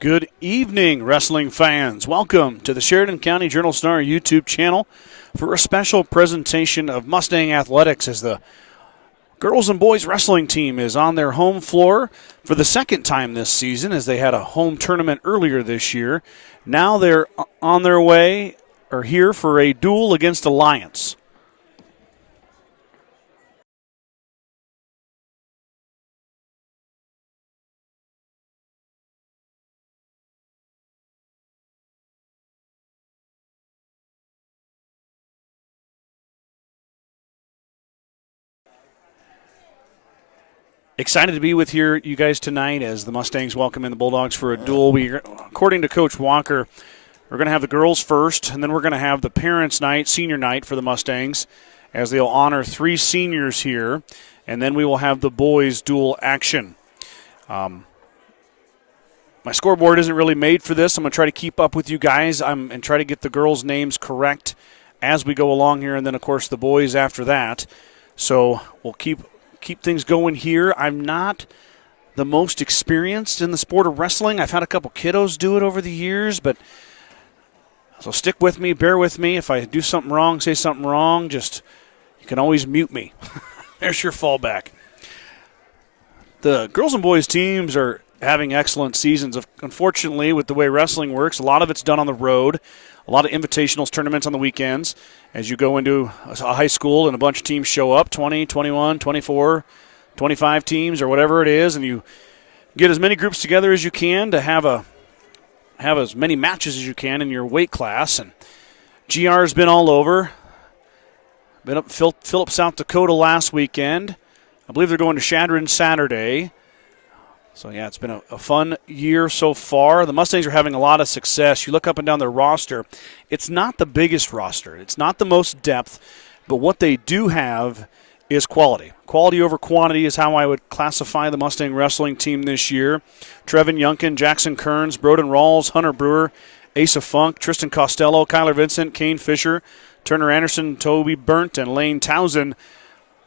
Good evening, wrestling fans. Welcome to the Sheridan County Journal-Star YouTube channel for a special presentation of Mustang Athletics as the girls and boys wrestling team is on their home floor for the second time this season, as they had a home tournament earlier this year. Now they're on their way, or here, for a duel against Alliance. Excited to be with you guys tonight as the Mustangs welcome in the Bulldogs for a duel. According to Coach Walker, we're going to have the girls first, and then we're going to have the parents' night, senior night for the Mustangs, as they'll honor 3 seniors here, and then we will have the boys' duel action. My scoreboard isn't really made for this. I'm going to try to keep up with you guys and try to get the girls' names correct as we go along here, and then, of course, the boys after that. So we'll keep things going here. I'm not the most experienced in the sport of wrestling. I've had a couple kiddos do it over the years, but so stick with me, bear with me. If I do something wrong, say something wrong, you can always mute me. There's your fallback. The girls and boys teams are having excellent seasons. Unfortunately, with the way wrestling works, a lot of it's done on the road, a lot of invitationals, tournaments on the weekends. As you go into a high school and a bunch of teams show up, 20, 21, 24, 25 teams or whatever it is, and you get as many groups together as you can to have as many matches as you can in your weight class. And GR has been all over. Been up Phillips, South Dakota last weekend. I believe they're going to Chadron Saturday. So, yeah, it's been a fun year so far. The Mustangs are having a lot of success. You look up and down their roster. It's not the biggest roster. It's not the most depth. But what they do have is quality. Quality over quantity is how I would classify the Mustang wrestling team this year. Trevin Yunkin, Jackson Kearns, Broden Rawls, Hunter Brewer, Asa Funk, Tristan Costello, Kyler Vincent, Kane Fisher, Turner Anderson, Toby Burnt, and Lane Townsend.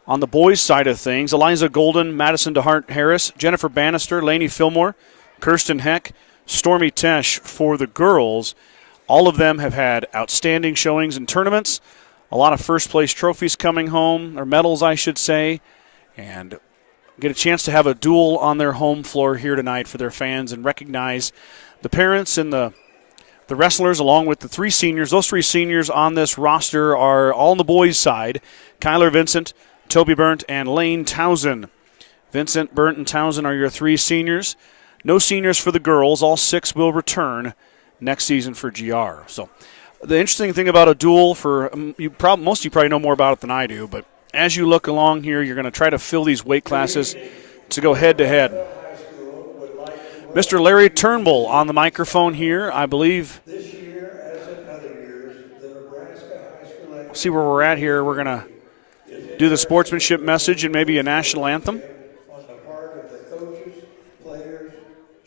On the boys' side of things, Eliza Golden, Madison DeHart Harris, Jennifer Bannister, Lainey Fillmore, Kirsten Heck, Stormy Tesh for the girls. All of them have had outstanding showings in tournaments, a lot of first-place trophies coming home, or medals, I should say, and get a chance to have a duel on their home floor here tonight for their fans and recognize the parents and the wrestlers along with the 3 seniors. Those 3 seniors on this roster are all on the boys' side. Kyler Vincent, Toby Burnt, and Lane Townsend. Vincent, Burnt, and Townsend are your 3 seniors. No seniors for the girls. All 6 will return next season for GR. So the interesting thing about a duel, for most of you probably know more about it than I do, but as you look along here, you're going to try to fill these weight classes to go head-to-head. Mr. Larry Turnbull on the microphone here, I believe. This year, as in other years, the Nebraska High School See where we're at here. We're going to do the sportsmanship message and maybe a national anthem. On the part of the coaches, players,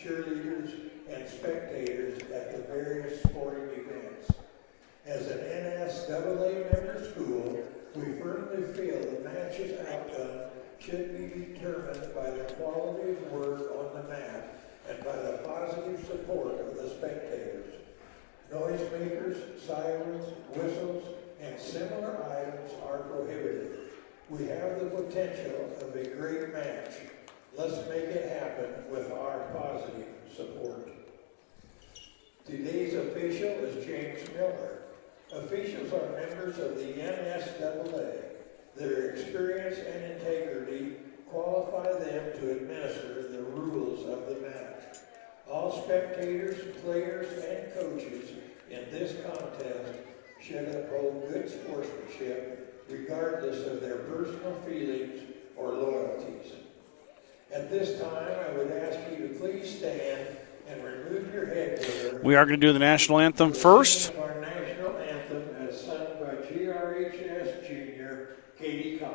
cheerleaders, and spectators at the various sporting events. As an NSAA member school, we firmly feel the match's outcome should be determined by the quality of work on the mat and by the positive support of the spectators. Noisemakers, sirens, whistles, and similar items are prohibited. We have the potential of a great match. Let's make it happen with our positive support. Today's official is James Miller. Officials are members of the NSAA. Their experience and integrity qualify them to administer the rules of the match. All spectators, players, and coaches in this contest should uphold good sportsmanship regardless of their personal feelings or loyalties. At this time, I would ask you to please stand and remove your headgear. We are going to do the national anthem first. Our national anthem as sung by GRHS Junior, Katie Cox.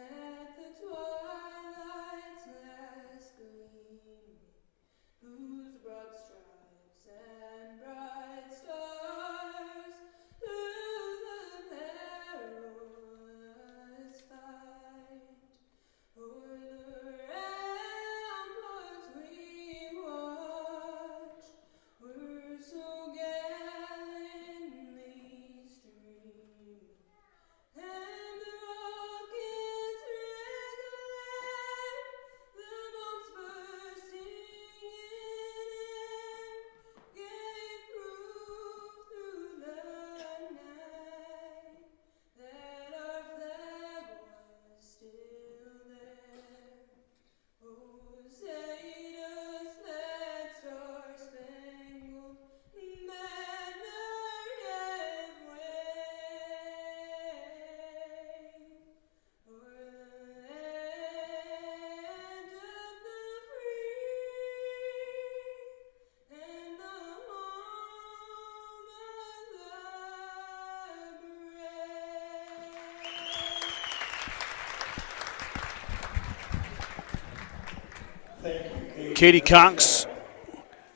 At the Katie Cox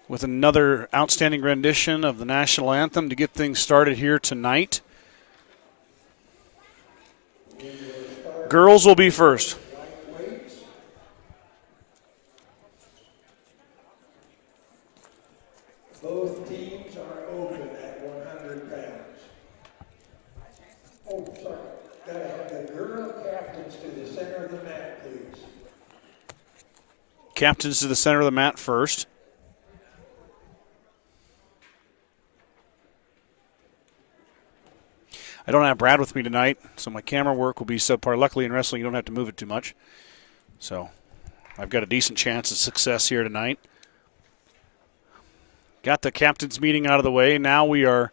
with another outstanding rendition of the national anthem to get things started here tonight. Girls will be first. Both teams are open at 100 pounds. Oh, sorry. Gotta have the girl captains to the center of the mat, please. Captains to the center of the mat first. I don't have Brad with me tonight, so my camera work will be subpar. Luckily in wrestling, you don't have to move it too much. So I've got a decent chance of success here tonight. Got the captain's meeting out of the way. Now we are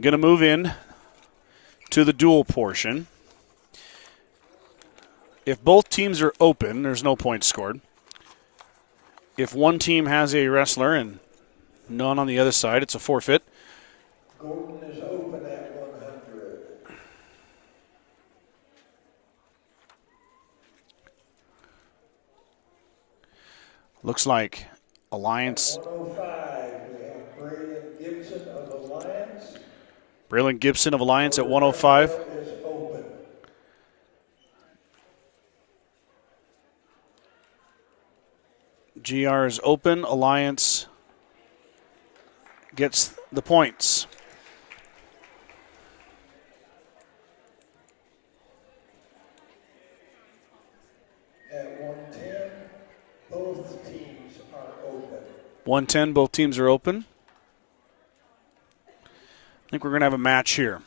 going to move in to the duel portion. If both teams are open, there's no points scored. If one team has a wrestler and none on the other side, it's a forfeit. Gordon is open at 100. Looks like Alliance. 105, we have Braylon Gibson of Alliance. Braylon Gibson of Alliance at 105. Is open. GR is open. Alliance gets the points. At 110, both teams are open. 110, both teams are open. I think we're going to have a match here.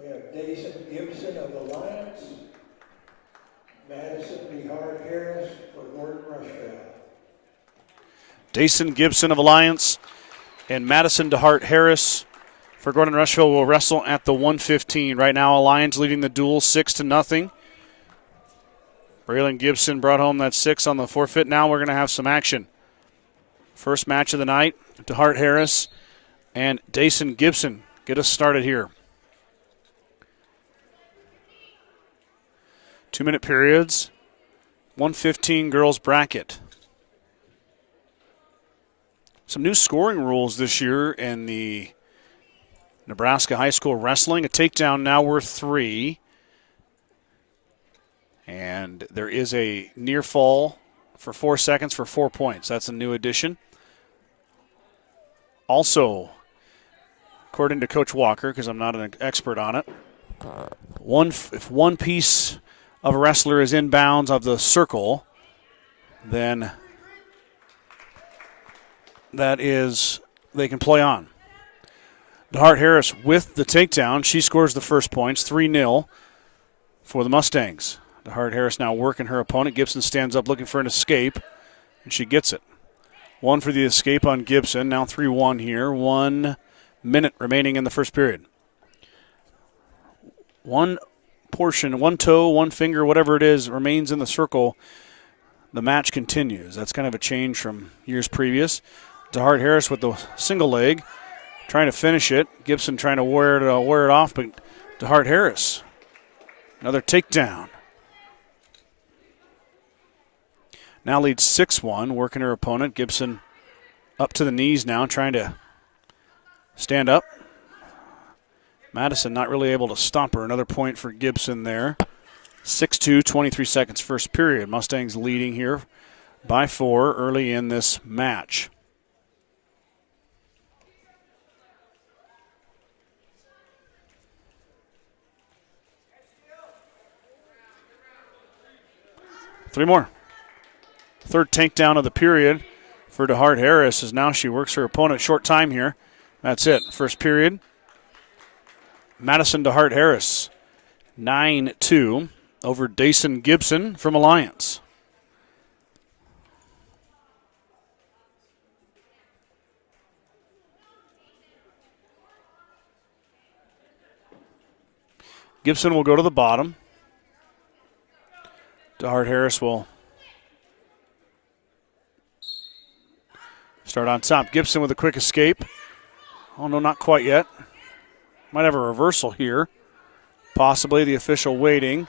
We have Dason Gibson of Alliance, Madison DeHart Harris for Gordon-Rushville. Dason Gibson of Alliance and Madison DeHart Harris for Gordon-Rushville will wrestle at the 115. Right now, Alliance leading the duel 6-0. Braylon Gibson brought home that 6 on the forfeit. Now we're going to have some action. First match of the night, DeHart Harris and Dason Gibson get us started here. 2-minute periods, 115 girls bracket. Some new scoring rules this year in the Nebraska high school wrestling. A takedown now worth 3. And there is a near fall for 4 seconds for 4 points. That's a new addition. Also, according to Coach Walker, because I'm not an expert on it, if one piece of a wrestler is inbounds of the circle, then that is, they can play on. DeHart Harris with the takedown. She scores the first points, 3-0 for the Mustangs. DeHart Harris now working her opponent. Gibson stands up looking for an escape, and she gets it. 1 for the escape on Gibson. Now 3-1 here. 1 minute remaining in the first period. One portion, one toe, one finger, whatever it is, remains in the circle. The match continues. That's kind of a change from years previous. DeHart Harris with the single leg, trying to finish it. Gibson trying to wear it off, but DeHart Harris, another takedown. Now leads 6-1, working her opponent. Gibson up to the knees now, trying to stand up. Madison not really able to stop her. Another point for Gibson there. 6-2, 23 seconds first period. Mustangs leading here by 4 early in this match. Three more. Third takedown of the period for DeHart Harris as now she works her opponent. Short time here. That's it. First period. Madison DeHart Harris, 9-2 over Dason Gibson from Alliance. Gibson will go to the bottom. DeHart Harris will Start on top. Gibson with a quick escape. Oh, no, not quite yet. Might have a reversal here. Possibly the official waiting.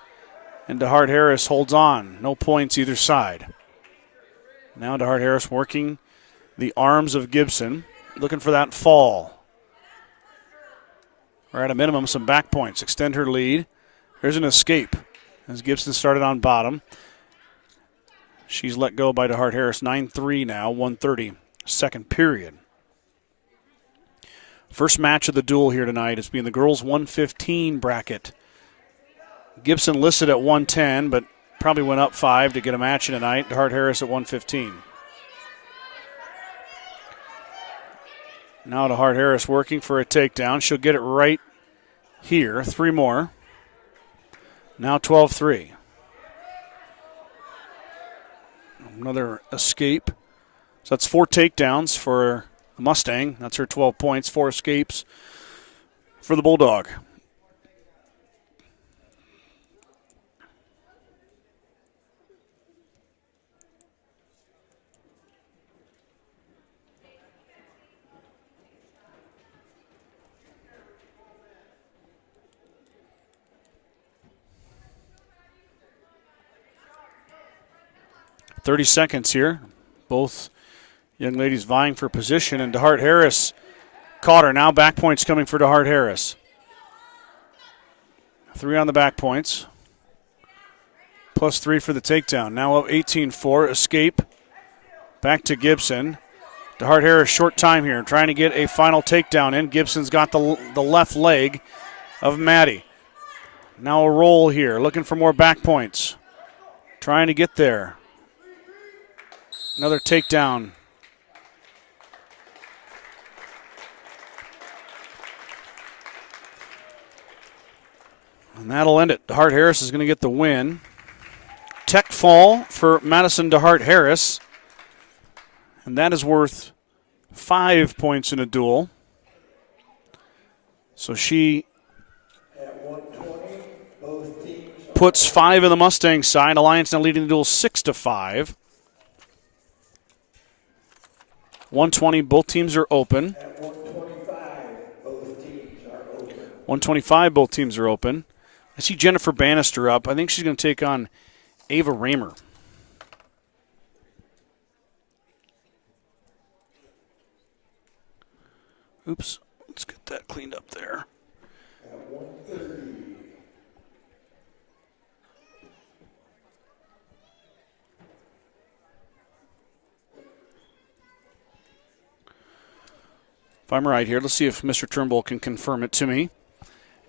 And DeHart Harris holds on. No points either side. Now DeHart Harris working the arms of Gibson. Looking for that fall. Or at a minimum, some back points. Extend her lead. Here's an escape as Gibson started on bottom. She's let go by DeHart Harris. 9-3 now, 1:30, second period. First match of the duel here tonight is being the girls' 115 bracket. Gibson listed at 110, but probably went up 5 to get a match in tonight. DeHart Harris at 115. Now DeHart Harris working for a takedown. She'll get it right here. 3 more. Now 12-3. Another escape. So that's 4 takedowns for the Mustang. That's her 12 points. 4 escapes for the Bulldog. .30 here. Both young ladies vying for position, and DeHart Harris caught her. Now back points coming for DeHart Harris. 3 on the back points. Plus 3 for the takedown. Now up 18-4. Escape. Back to Gibson. DeHart Harris short time here. Trying to get a final takedown in. Gibson's got the left leg of Maddie. Now a roll here. Looking for more back points. Trying to get there. Another takedown. And that'll end it. DeHart Harris is going to get the win. Tech fall for Madison DeHart Harris. And that is worth 5 points in a duel. So she puts 5 in the Mustang side. Alliance now leading the duel 6-5. 120, both teams are open. At 125, both teams are open. 125, both teams are open. I see Jennifer Bannister up. I think she's going to take on Ava Raymer. Oops. Let's get that cleaned up there. At 130. If I'm right here, let's see if Mr. Turnbull can confirm it to me.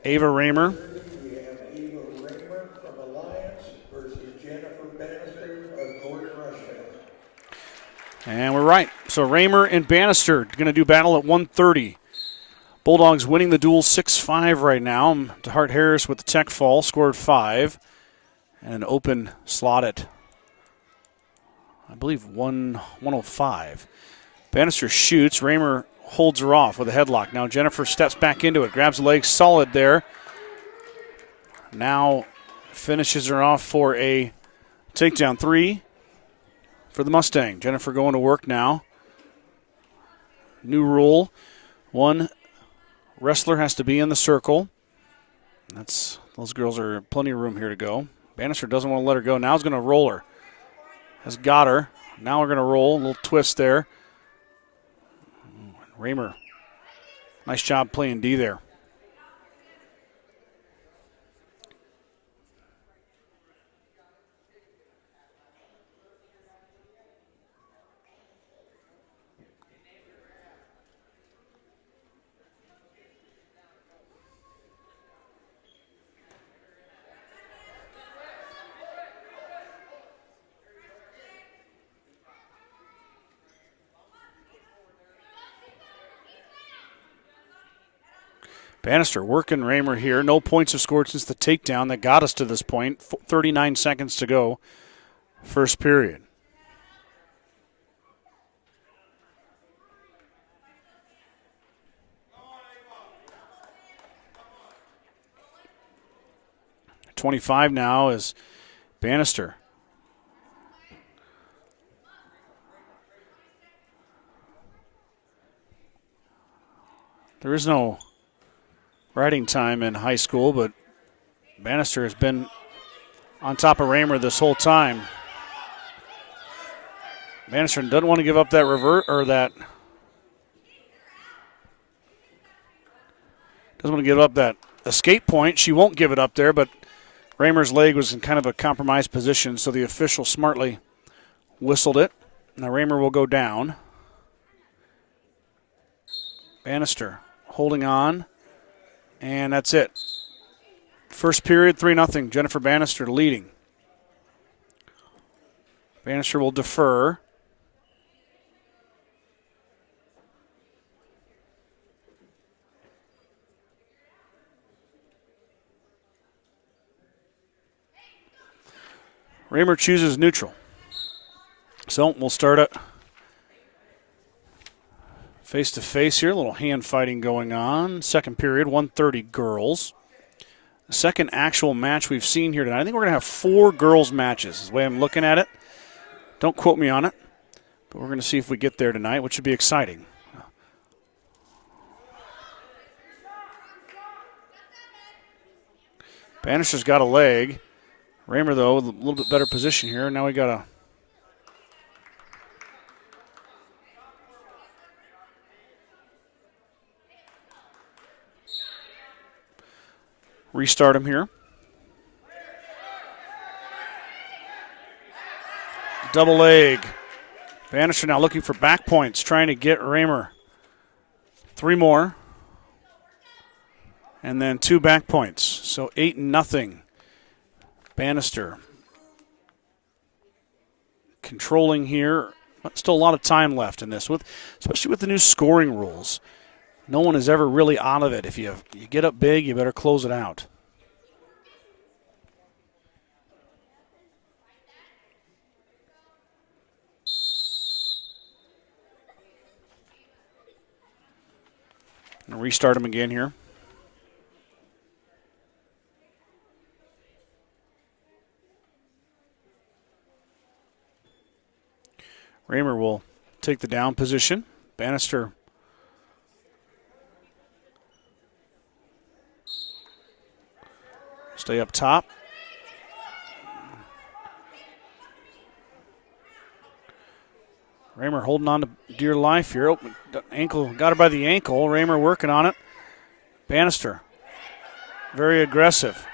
Ava Raymer. We have Ava Raymer from Alliance versus Jennifer Bannister of Gordon-Rushville. And we're right. So Raymer and Bannister going to do battle at 1:30. Bulldogs winning the duel 6-5 right now. DeHart Harris with the tech fall scored 5. And an open slot at, I believe, 105. Bannister shoots. Raymer holds her off with a headlock. Now Jennifer steps back into it, grabs the leg, solid there. Now finishes her off for a takedown. 3 for the Mustang. Jennifer going to work now. New rule. 1 wrestler has to be in the circle. Those girls are plenty of room here to go. Bannister doesn't want to let her go. Now he's going to roll her. Has got her. Now we're going to roll. A little twist there. Raymer, nice job playing D there. Bannister working Raymer here. No points have scored since the takedown that got us to this point. 39 seconds to go. First period. .25 now is Bannister. There is no riding time in high school, but Bannister has been on top of Raymer this whole time. Bannister doesn't want to give up that doesn't want to give up that escape point. She won't give it up there, but Raymer's leg was in kind of a compromised position, so the official smartly whistled it. Now Raymer will go down. Bannister holding on, and that's it. First period, 3-0. Jennifer Bannister leading. Bannister will defer. Raymer chooses neutral. So we'll start it face-to-face here. A little hand fighting going on. Second period, 1:30 girls. The second actual match we've seen here tonight. I think we're going to have 4 girls matches is the way I'm looking at it. Don't quote me on it, but we're going to see if we get there tonight, which should be exciting. Bannister's got a leg. Raymer, though, with a little bit better position here. Now we got to restart him here. Double leg. Bannister now looking for back points, trying to get Raymer 3 more. And then 2 back points. So 8-0. Bannister controlling here. Still a lot of time left in this, especially with the new scoring rules. No one is ever really out of it. If you get up big, you better close it out. And restart him again here. Raymer will take the down position. Bannister stay up top. Raymer holding on to dear life here. Oh, ankle, got her by the ankle. Raymer working on it. Bannister, very aggressive.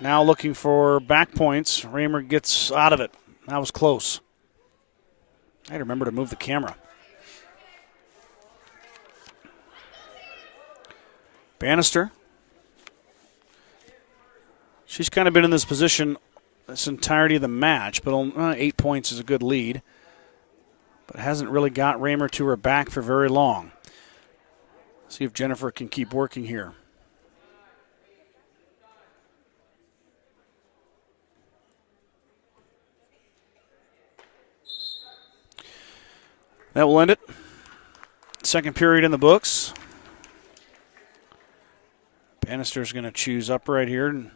Now looking for back points. Raymer gets out of it. That was close. I had to remember to move the camera. Bannister. She's kind of been in this position this entirety of the match, but 8 points is a good lead. But hasn't really got Raymer to her back for very long. See if Jennifer can keep working here. That will end it. Second period in the books. Bannister's going to choose upright here.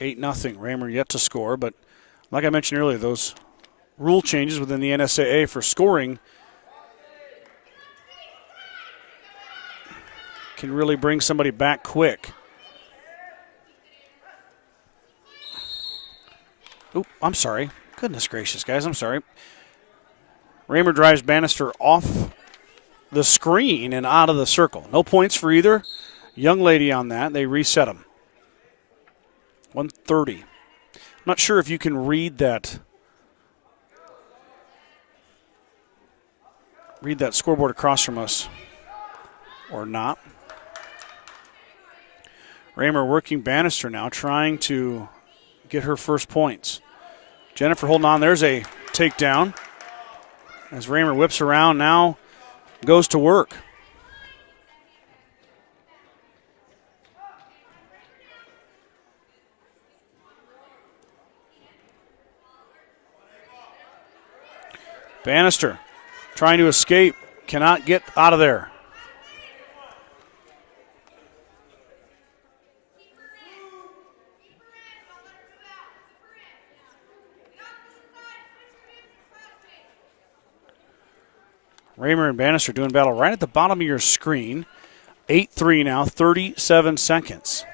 8-0. Raymer yet to score, but like I mentioned earlier, those rule changes within the NSAA for scoring can really bring somebody back quick. Oop, I'm sorry. Goodness gracious, guys, I'm sorry. Raymer drives Bannister off the screen and out of the circle. No points for either young lady on that. They reset them. 1:30. I'm not sure if you can read that scoreboard across from us or not. Raymer working Bannister now, trying to get her first points. Jennifer holding on. There's a takedown. As Raymer whips around now, goes to work. Bannister trying to escape, cannot get out of there. Raymer and Bannister doing battle right at the bottom of your screen. 8-3 now, 37 seconds.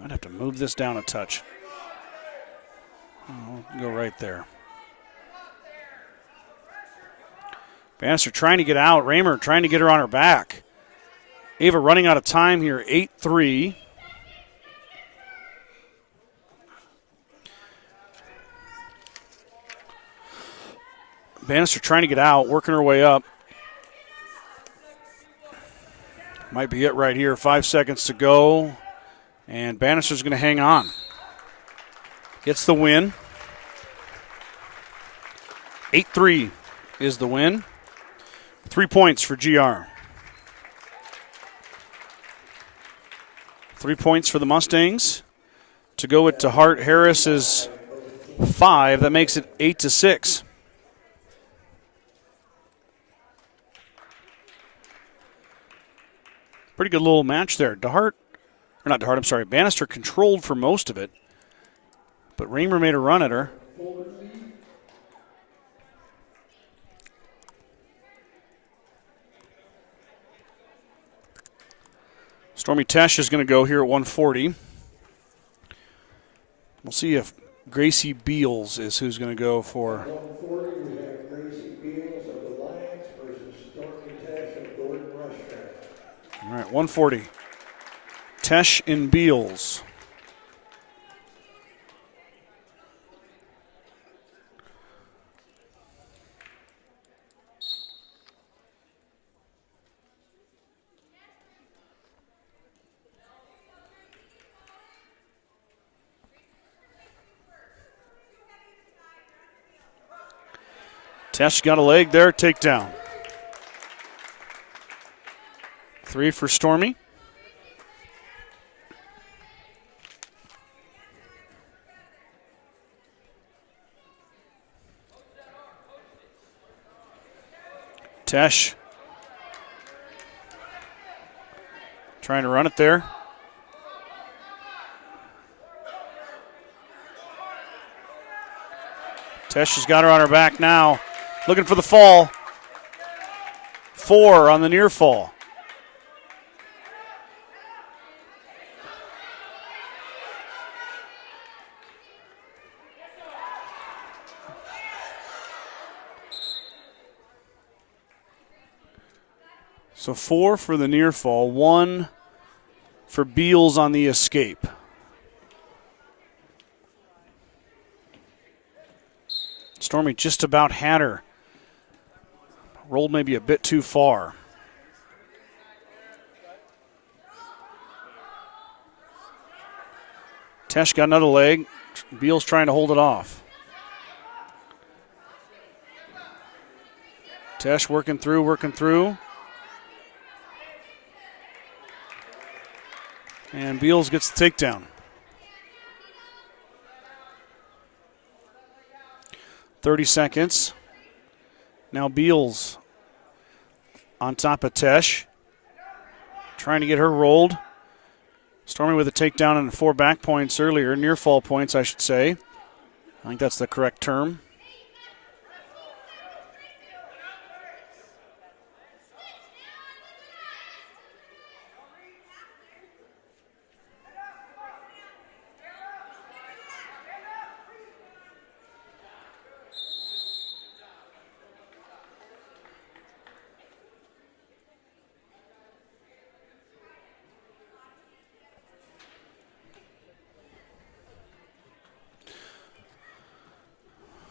Might have to move this down a touch. I'll go right there. Bannister trying to get out. Raymer trying to get her on her back. Ava running out of time here, 8-3. Bannister trying to get out, working her way up. Might be it right here. 5 seconds to go. And Bannister's going to hang on. Gets the win. 8-3 is the win. 3 points for GR. 3 points for the Mustangs. To go with DeHart Harris is 5. That makes it 8-6. Pretty good little match there. Bannister controlled for most of it. But Raymer made a run at her. Stormy Tesh is going to go here at 140. We'll see if Gracie Beals is who's going to go for. 140, we have Gracie Beals of the Lions versus Stormy Tesh of Gordon-Rushville. All right, 140. Tesh and Beals. Tesh got a leg there, takedown. 3 for Stormy. Tesh trying to run it there. Tesh has got her on her back now. Looking for the fall. 4 on the near fall. So 4 for the near fall, 1 for Beals on the escape. Stormy just about had her. Rolled maybe a bit too far. Tesh got another leg. Beals trying to hold it off. Tesh working through. And Beals gets the takedown. 30 seconds. Now Beals on top of Tesh. Trying to get her rolled. Stormy with a takedown and 4 back points earlier. Near fall points, I should say. I think that's the correct term.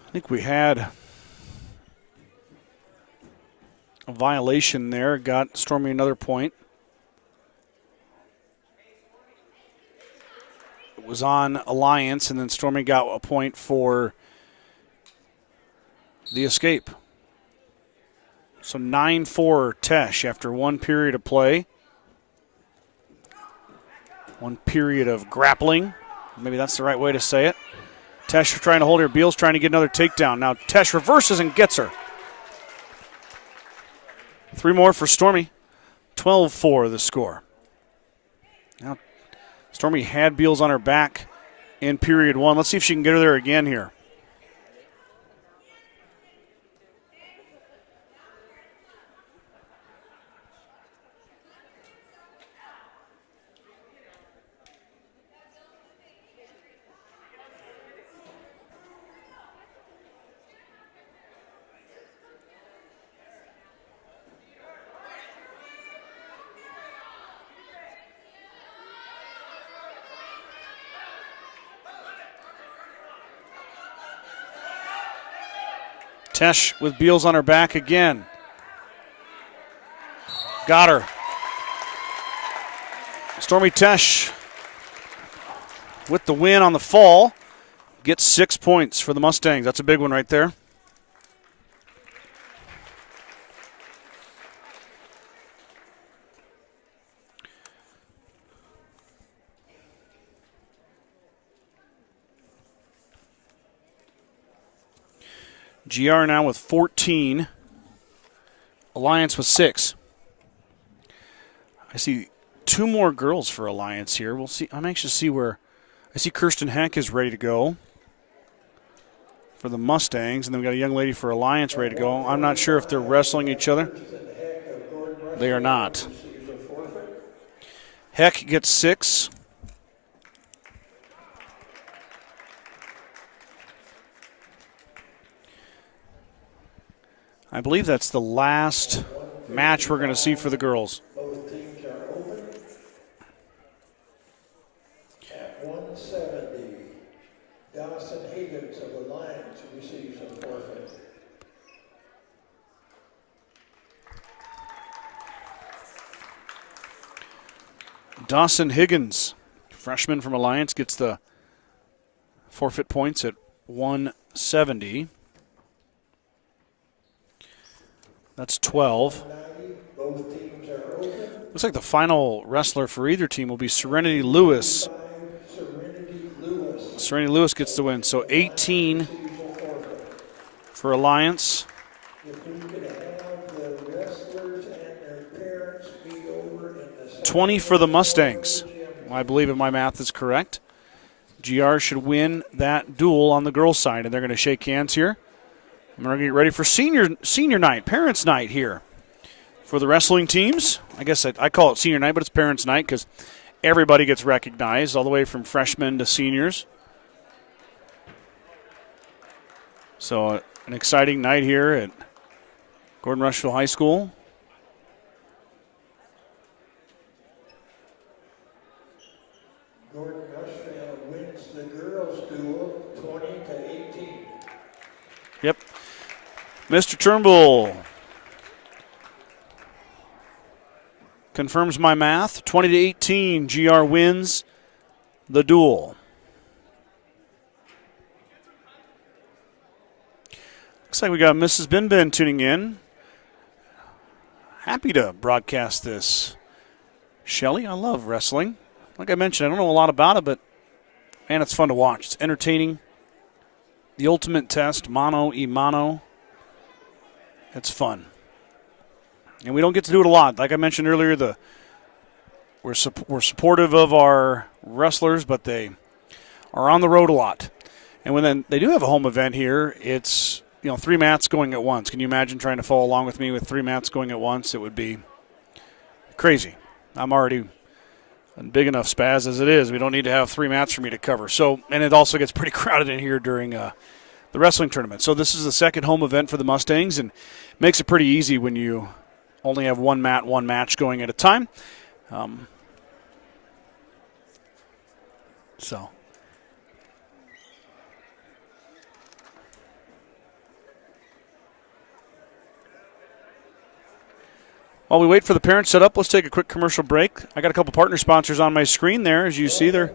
I think we had a violation there. Got Stormy another point. It was on Alliance, and then Stormy got a point for the escape. So 9-4 Tesh after 1 period of play. 1 period of grappling. Maybe that's the right way to say it. Tesh trying to hold her. Beals trying to get another takedown. Now Tesh reverses and gets her. 3 more for Stormy. 12-4 the score. Now Stormy had Beals on her back in period 1. Let's see if she can get her there again here. Tesh with Beals on her back again. Got her. Stormy Tesh with the win on the fall. Gets 6 points for the Mustangs. That's a big one right there. GR now with 14. Alliance with 6. I see 2 more girls for Alliance here. We'll see. I'm anxious to see where. I see Kirsten Heck is ready to go for the Mustangs, and then we got a young lady for Alliance ready to go. I'm not sure if they're wrestling each other. They are not. Heck gets 6. I believe that's the last match we're going to see for the girls. Both teams are open. At 170, Dawson Higgins of Alliance receives a forfeit. Dawson Higgins, freshman from Alliance, gets the forfeit points at 170. That's 12. Both teams are open. Looks like the final wrestler for either team will be Serenity Lewis. Serenity Lewis gets the win. So 18 for Alliance. If we could have the wrestlers and their parents be over in the 20 for the Mustangs. I believe if my math is correct. GR should win that duel on the girls' side, and they're going to shake hands here. I'm going to get ready for senior night, parents' night here for the wrestling teams. I guess I call it senior night, but it's parents' night because everybody gets recognized, all the way from freshmen to seniors. So an exciting night here at Gordon-Rushville High School. Gordon-Rushville wins the girls' duel 20-18. Yep. Mr. Turnbull confirms my math. 20-18, GR wins the duel. Looks like we got Mrs. Bin tuning in. Happy to broadcast this. Shelly, I love wrestling. Like I mentioned, I don't know a lot about it, but man, it's fun to watch. It's entertaining. The ultimate test, mano y mano. It's fun. And we don't get to do it a lot. Like I mentioned earlier, we're supportive of our wrestlers, but they are on the road a lot. And when then they do have a home event here, it's 3 mats going at once. Can you imagine trying to follow along with me with 3 mats going at once? It would be crazy. I'm already a big enough spaz as it is. We don't need to have 3 mats for me to cover. So, and it also gets pretty crowded in here during the wrestling tournament. So this is the second home event for the Mustangs, and makes it pretty easy when you only have 1 mat, 1 match going at a time. While we wait for the parents set up, let's take a quick commercial break. I got a couple partner sponsors on my screen there. As you see, they're,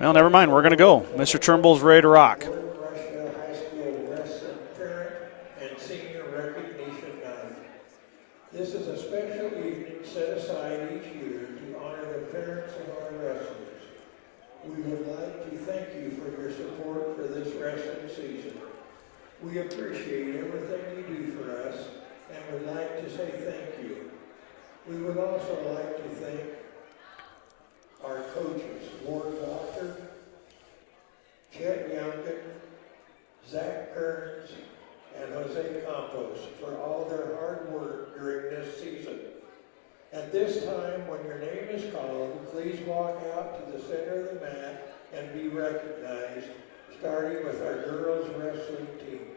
well, never mind. We're going to go. Mr. Turnbull's ready to rock. Gordon-Rushville High School Wrestling Parent and Senior Recognition Night. This is a special evening set aside each year to honor the parents of our wrestlers. We would like to thank you for your support for this wrestling season. We appreciate everything you do for us and would like to say thank you. We would also like to thank our coaches, Ward Walker, Chet Youngkin, Zach Kearns, and Jose Campos for all their hard work during this season. At this time, when your name is called, please walk out to the center of the mat and be recognized, starting with our girls wrestling team.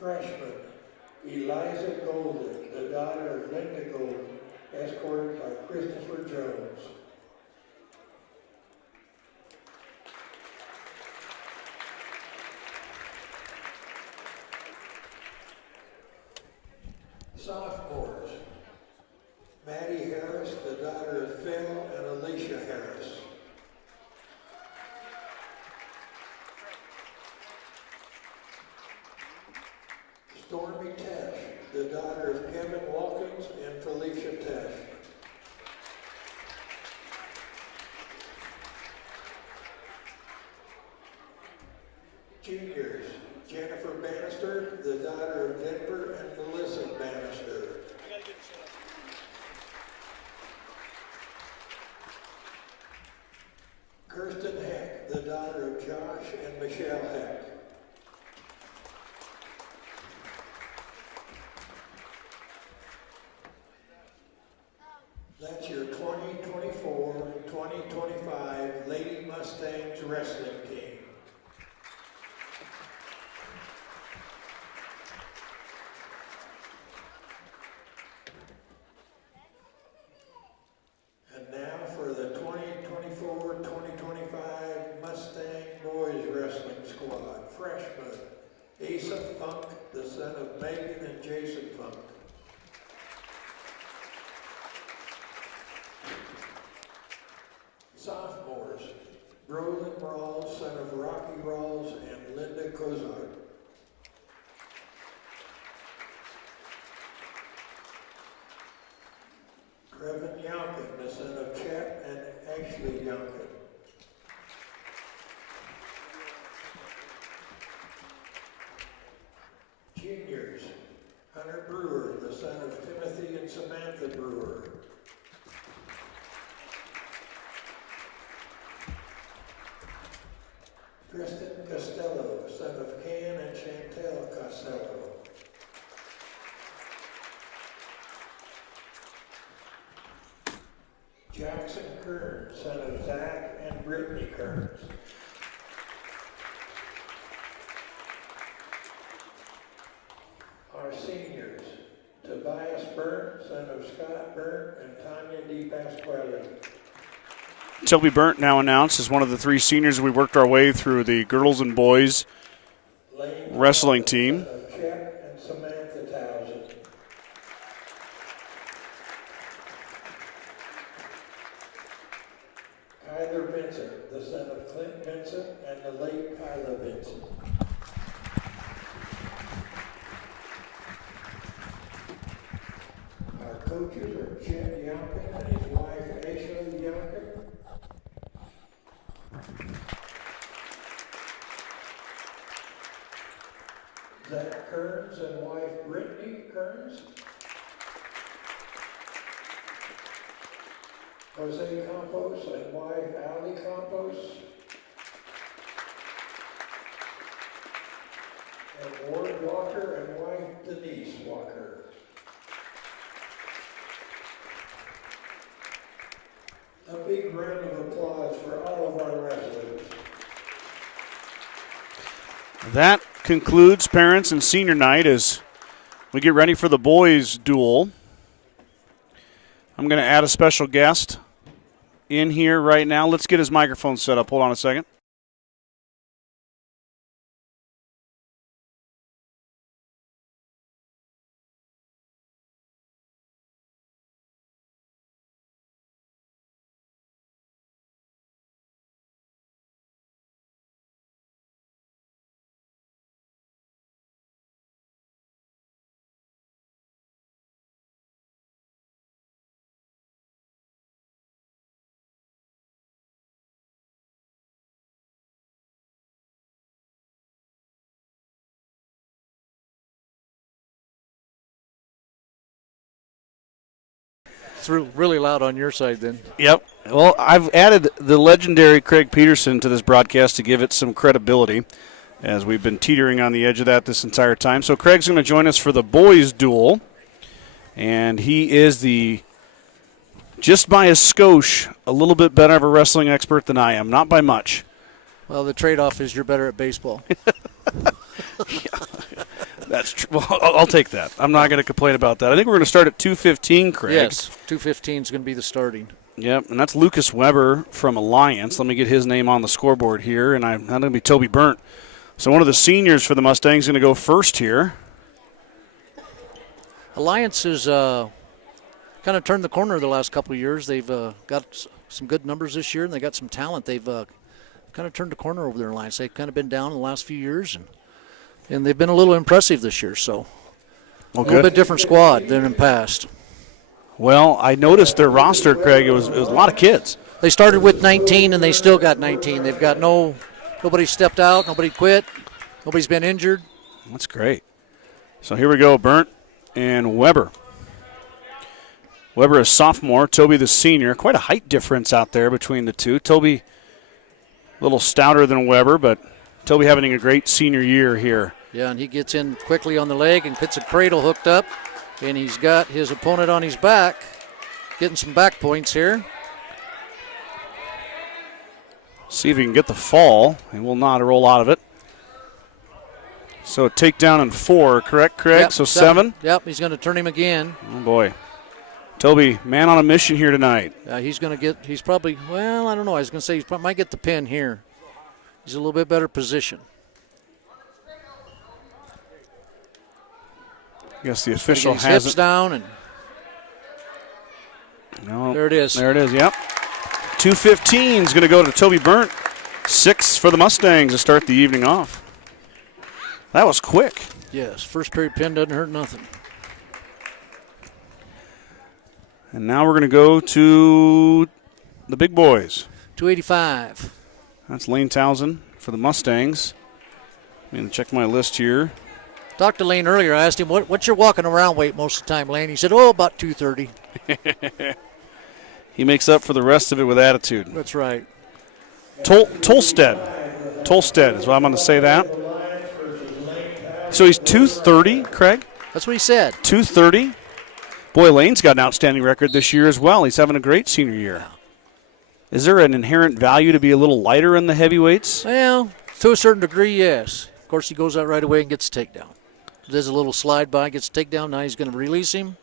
Freshman, Eliza Golden, the daughter of Linda Golden, escorted by Christopher Jones. Sophomores, Maddie Harris, the daughter of Phil and Alicia Harris. Stormy Tesh, the daughter of Kevin Walkins and Felicia Tesh. Juniors, Jennifer Bannister, the daughter of Denver and Melissa Bannister. Kirsten Heck, the daughter of Josh and Michelle Heck. That's your 2024-2025 Lady Mustangs Wrestling Team. And now for the 2024-2025 Mustang Boys Wrestling Squad. Freshman, Asa Funk, the son of Megan and Jason Funk. Sophomores, Brolin Rawls, son of Rocky Rawls and Linda Kozart. Trevin Yonkin, the son of Chet and Ashley Yonkin. Juniors, Hunter Brewer, the son of Timothy and Samantha Brewer. Tristan Costello, son of Ken and Chantel Costello. Jackson Kern, son of Zach and Brittany Kearns. Our seniors, Tobias Byrne, son of Scott Byrne and Tanya D. Pasquale. Toby Burnt now announced as one of the three seniors. We worked our way through the girls and boys wrestling team. Chet and Samantha Townsend. Kyler Vincent, the son of Clint Vincent and the late Kyla Vincent. Our coaches are Chet Yonkin and his wife Ashley Yonkin. Zach Kearns and wife Brittany Kearns. Jose Campos and wife Ali Campos. And Ward Walker and wife Denise Walker. A big round of applause for all of our wrestlers. That concludes parents and senior night as we get ready for the boys duel. I'm going to add a special guest in here right now. Let's get his microphone set up. Hold on a second. Through really loud on your side then. Yep. Well, I've added the legendary Craig Peterson to this broadcast to give it some credibility, as we've been teetering on the edge of that this entire time. So Craig's going to join us for the boys duel, and he is just by a skosh, a little bit better of a wrestling expert than I am, not by much. Well, the trade-off is you're better at baseball. That's true. Well, I'll take that. I'm not going to complain about that. I think we're going to start at 2:15, Craig. Yes, 2:15 is going to be the starting. Yep, and that's Lucas Weber from Alliance. Let me get his name on the scoreboard here, and I'm going to be Toby Burnt. So one of the seniors for the Mustangs is going to go first here. Alliance has kind of turned the corner the last couple of years. They've got some good numbers this year, and they got some talent. They've kind of turned the corner over their Alliance. They've kind of been down in the last few years, and they've been a little impressive this year. So a little bit different squad than in past. Well, I noticed their roster, Craig. It was a lot of kids. They started with 19, and they still got 19. They've got nobody stepped out, nobody quit, nobody's been injured. That's great. So here we go, Burnt and Weber. Weber is sophomore, Toby the senior. Quite a height difference out there between the two. Toby a little stouter than Weber, but Toby having a great senior year here. Yeah, and he gets in quickly on the leg and gets a cradle hooked up, and he's got his opponent on his back, getting some back points here. See if he can get the fall. He will not roll out of it. So a takedown and 4, correct, Craig? Yep, so 7. Yep, he's going to turn him again. Oh, boy. Toby, man on a mission here tonight. He's probably, well, I don't know. I was going to say he might get the pin here. He's a little bit better position. I guess the official has has hips it down, and no, there it is. There it is, yep. 2:15 is going to go to Toby Burnt. 6 for the Mustangs to start the evening off. That was quick. Yes, first period pin doesn't hurt nothing. And now we're going to go to the big boys. 285. That's Lane Townsend for the Mustangs. I'm going to check my list here. Talked to Lane earlier. I asked him, what's your walking around weight most of the time, Lane? He said, about 230. He makes up for the rest of it with attitude. That's right. Tolstead. Tolstead is what I'm going to say that. So he's 230, Craig? That's what he said. 230. Boy, Lane's got an outstanding record this year as well. He's having a great senior year. Is there an inherent value to be a little lighter in the heavyweights? Well, to a certain degree, yes. Of course, he goes out right away and gets a takedown. Does a little slide by, gets a takedown. Now he's going to release him.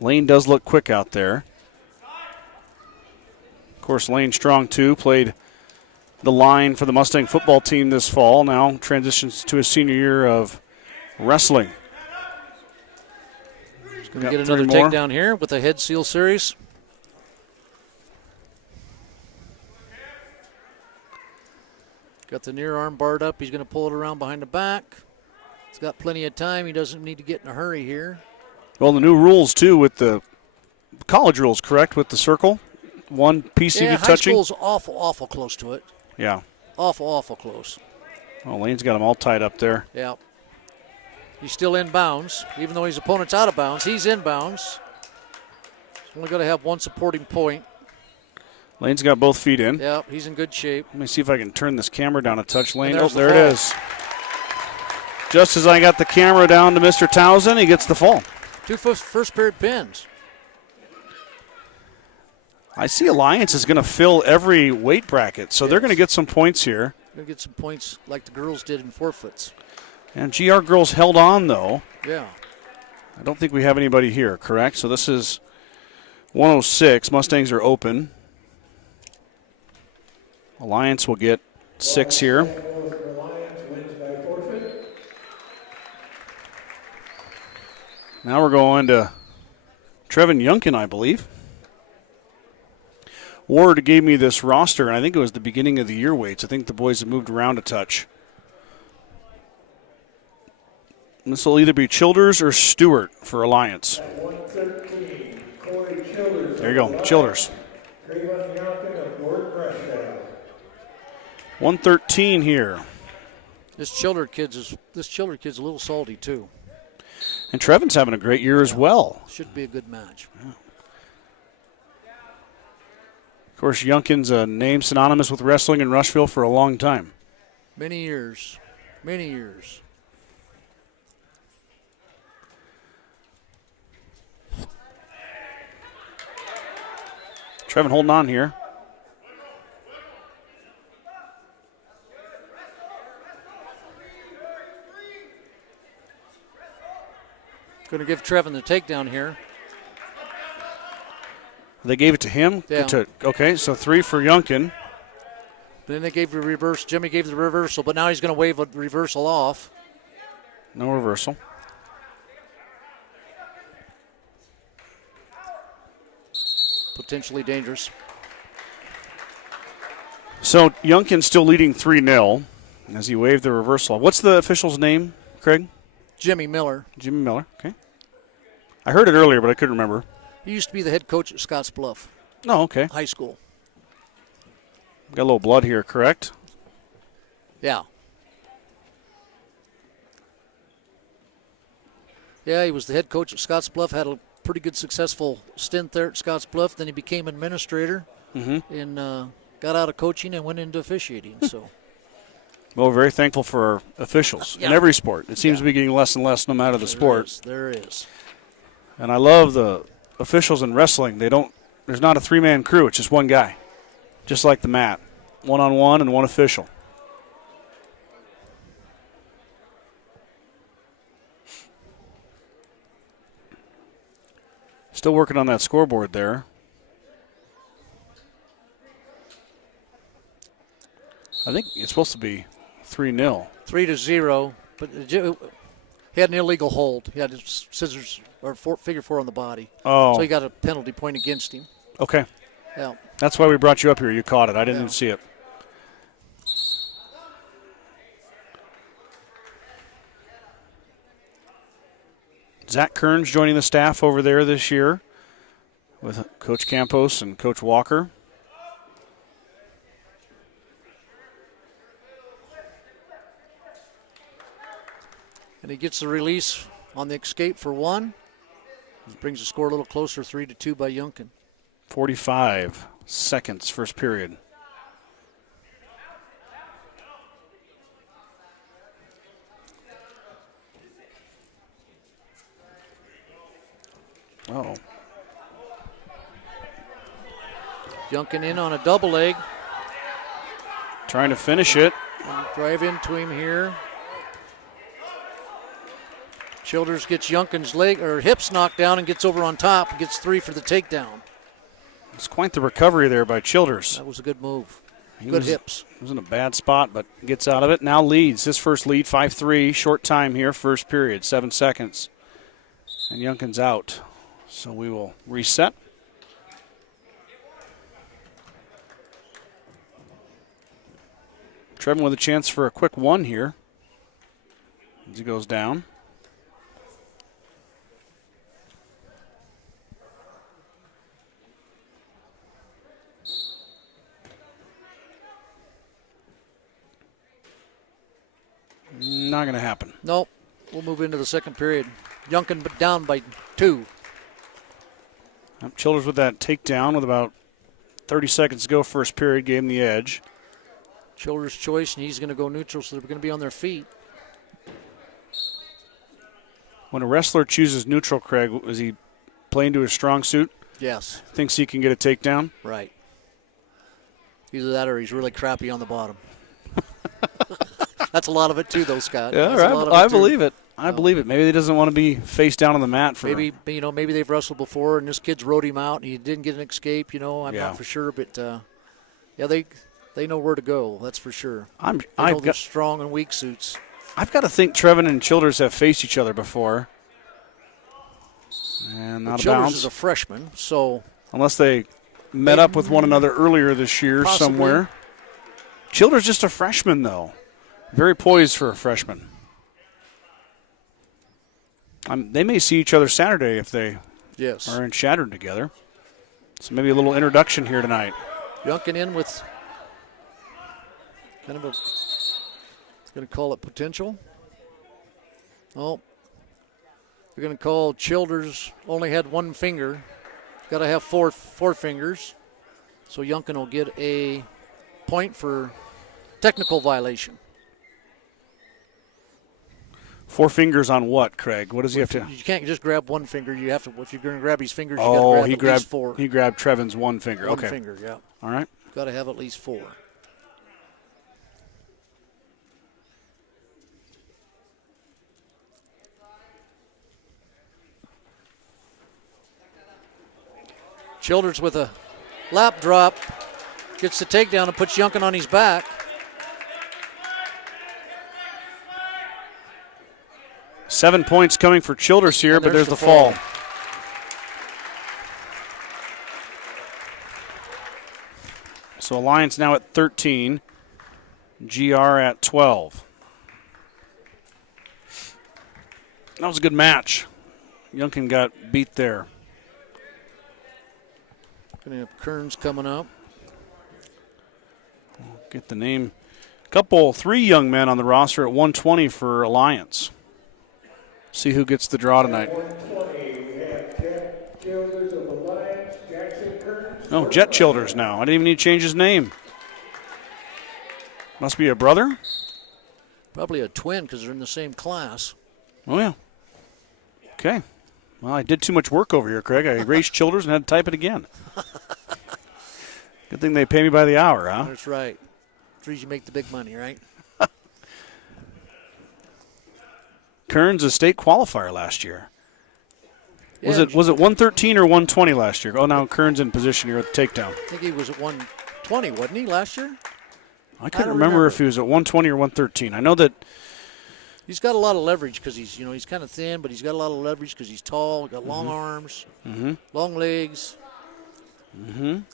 Lane does look quick out there. Of course, Lane strong too. Played the line for the Mustang football team this fall. Now transitions to his senior year of wrestling. He's going to get another takedown here with a head seal series. Got the near arm barred up. He's going to pull it around behind the back. He's got plenty of time. He doesn't need to get in a hurry here. Well, the new rules, too, with the college rules, correct, with the circle? One piece of you touching? High school's awful close to it. Yeah. Awful close. Well, Lane's got him all tied up there. Yeah. He's still in bounds. Even though his opponent's out of bounds, he's in bounds. He's only got to have one supporting point. Lane's got both feet in. Yeah, he's in good shape. Let me see if I can turn this camera down a touch, Lane. Oh, There it is. Just as I got the camera down to Mr. Townsend, he gets the fall. 2 first period pins. I see Alliance is going to fill every weight bracket, so they're going to get some points here. Going to get some points like the girls did in forfeits. And GR girls held on, though. Yeah. I don't think we have anybody here, correct? So this is 106. Mustangs are open. Alliance will get 6 here. Now we're going to Trevin Yunkin, I believe. Ward gave me this roster, and I think it was the beginning of the year weights. I think the boys have moved around a touch. This will either be Childers or Stewart for Alliance. There you go, Childers. 113 here. This Childer kid's a little salty too. And Trevin's having a great year as well. Should be a good match. Yeah. Of course, Yunkin's a name synonymous with wrestling in Rushville for a long time. Many years. Trevin holding on here. Going to give Trevin the takedown here. They gave it to him? Yeah. Okay, so 3 for Yunkin. Then they gave the reverse. Jimmy gave the reversal, but now he's going to wave a reversal off. No reversal. Potentially dangerous. So Youngkin's still leading 3-0 as he waved the reversal. What's the official's name, Craig? Jimmy Miller. Jimmy Miller, okay. I heard it earlier, but I couldn't remember. He used to be the head coach at Scotts Bluff Oh, okay. High School. Got a little blood here, correct? Yeah. Yeah, he was the head coach at Scotts Bluff, had a pretty good successful stint there at Scotts Bluff. Then he became administrator and got out of coaching and went into officiating. So, Well, we're very thankful for our officials in Yeah. every sport. It seems to be getting less and less no matter the sport. There is. And I love the officials in wrestling. There's not a three-man crew. It's just one guy, just like the mat. One-on-one and one official. Still working on that scoreboard there. I think it's supposed to be 3-0. 3-0, but he had an illegal hold. He had his scissors or figure four on the body. Oh. So he got a penalty point against him. Okay. Yeah. That's why we brought you up here. You caught it. I didn't even see it. Zach Kearns joining the staff over there this year with Coach Campos and Coach Walker. And he gets the release on the escape for one. Brings the score a little closer, 3-2 by Youngkin. 45 seconds, first period. Oh. Youngkin in on a double leg. Trying to finish it. Drive into him here. Childers gets Youngkin's leg or hips knocked down and gets over on top and gets 3 for the takedown. It's quite the recovery there by Childers. That was a good move. He Good was, hips. He was in a bad spot, but gets out of it. Now leads. His first lead, 5-3. Short time here, first period, 7 seconds. And Youngkin's out. So we will reset. Trevin with a chance for a quick one here as he goes down. Not going to happen. Nope. We'll move into the second period. Youngkin down by 2. Childers with that takedown with about 30 seconds to go first period, gave him the edge. Childers' choice, and he's going to go neutral, so they're going to be on their feet. When a wrestler chooses neutral, Craig, is he playing to his strong suit? Yes. Thinks he can get a takedown? Right. Either that or he's really crappy on the bottom. That's a lot of it too, though, Scott. Yeah, That's right. I believe it. I believe it. Maybe he doesn't want to be face down on the mat for. Maybe they've wrestled before, and this kid's rode him out, and he didn't get an escape. I'm not for sure, but they know where to go. That's for sure. They know their strong and weak suits. I've got to think Trevin and Childers have faced each other before, and not a Childers bounce. is a freshman, so unless they met up with one another earlier this year somewhere. Childers just a freshman though. Very poised for a freshman. They may see each other Saturday if they are in Shattered together. So maybe a little introduction here tonight. Youngkin in with kind of going to call it potential. Oh, we're going to call Childers only had one finger. Got to have four fingers. So Youngkin will get a point for technical violation. 4 fingers on what, Craig? What does he have to? You can't just grab one finger. You have to. If you're going to grab his fingers, you got to grab at least 4. He grabbed Trevin's one finger. One finger, yeah. All right. Got to have at least 4. Childers with a lap drop gets the takedown and puts Youngkin on his back. 7 points coming for Childers here, but there's the fall. So Alliance now at 13, GR at 12. That was a good match. Youngkin got beat there. Going to have Kearns coming up. Get the name. Three young men on the roster at 120 for Alliance. See who gets the draw tonight. At 120, we have Jet Childers of Alliance, Jackson Kearns. No, Jet Childers now. I didn't even need to change his name. Must be a brother? Probably a twin because they're in the same class. Oh, yeah. Okay. Well, I did too much work over here, Craig. I erased Childers and had to type it again. Good thing they pay me by the hour, huh? That's right. As you make the big money, right? Kearns, a state qualifier last year. Yeah, Was it 113 or 120 last year? Oh, now Kearns in position here at the takedown. I think he was at 120, wasn't he, last year? I couldn't remember if he was at 120 or 113. I know that he's got a lot of leverage because he's kind of thin, but he's got a lot of leverage because he's tall, got long arms, long legs.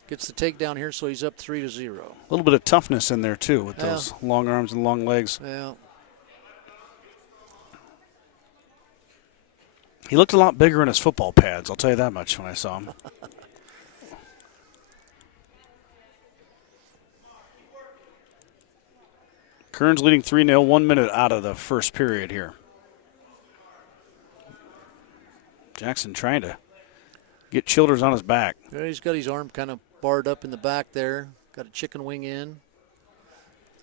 Gets the takedown here, so he's up 3-0. a little bit of toughness in there, too, with those long arms and long legs. Yeah. He looked a lot bigger in his football pads, I'll tell you that much when I saw him. Kearns leading 3-0, 1 minute out of the first period here. Jackson trying to get Childers on his back. Yeah, he's got his arm kind of barred up in the back there. Got a chicken wing in.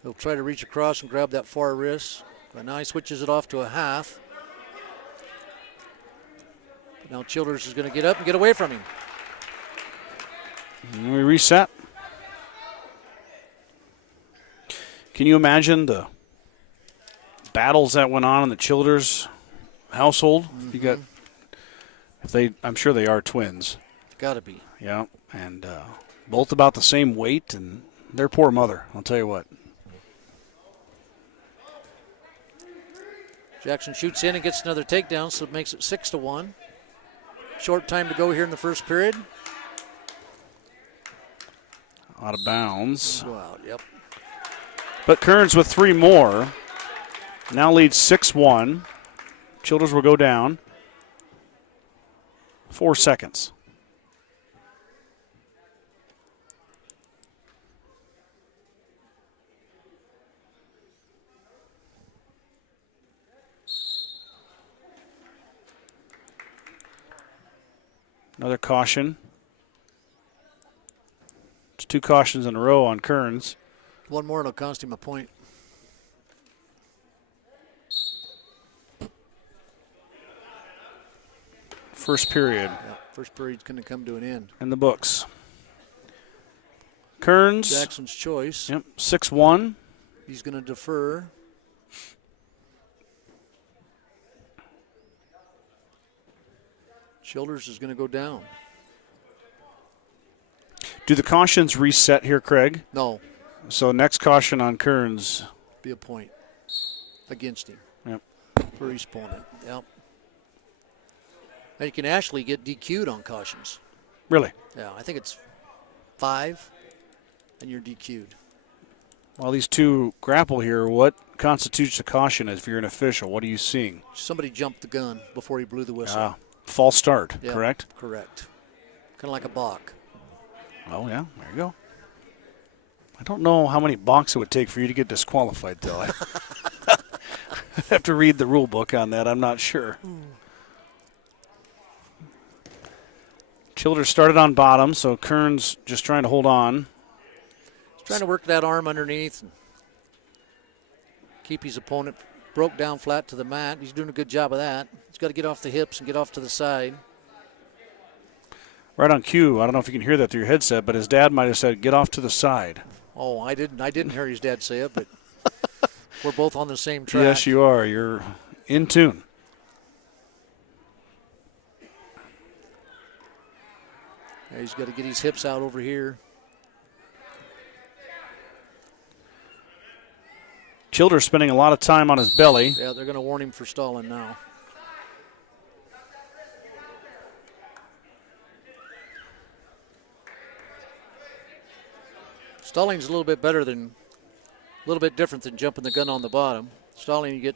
He'll try to reach across and grab that far wrist. But now he switches it off to a half. But now Childers is going to get up and get away from him. And we reset. Can you imagine the battles that went on in the Childers household? You got, I'm sure they are twins. Got to be. Yeah, and both about the same weight, and their poor mother, I'll tell you what. Jackson shoots in and gets another takedown, so it makes it 6-1. Short time to go here in the first period. Out of bounds. Go out, yep. But Kearns with three more now leads 6-1. Childers will go down. 4 seconds. Another caution. It's 2 cautions in a row on Kearns. One more and it'll cost him a point. First period. Yeah, first period's going to come to an end. In the books. Kearns. Jackson's choice. Yep, 6-1. He's going to defer. Childers is going to go down. Do the cautions reset here, Craig? No. So next caution on Kearns. Be a point against him. Yep. For his opponent. Yep. And you can actually get DQ'd on cautions. Really? Yeah, I think it's 5 and you're DQ'd. While these two grapple here, what constitutes a caution if you're an official? What are you seeing? Somebody jumped the gun before he blew the whistle. False start, Yep, correct? Correct. Kind of like a balk. Oh, yeah, there you go. I don't know how many balks it would take for you to get disqualified, though. I'd have to read the rule book on that. I'm not sure. Childers started on bottom, so Kearns just trying to hold on. He's trying to work that arm underneath and keep his opponent broke down flat to the mat. He's doing a good job of that. He's got to get off the hips and get off to the side. Right on cue. I don't know if you can hear that through your headset, but his dad might have said, "Get off to the side." Oh, I didn't hear his dad say it, but we're both on the same track. Yes, you are. You're in tune. Yeah, he's got to get his hips out over here. Childers spending a lot of time on his belly. Yeah, they're going to warn him for stalling now. Stalling's a little bit different than jumping the gun on the bottom. Stalling, you get,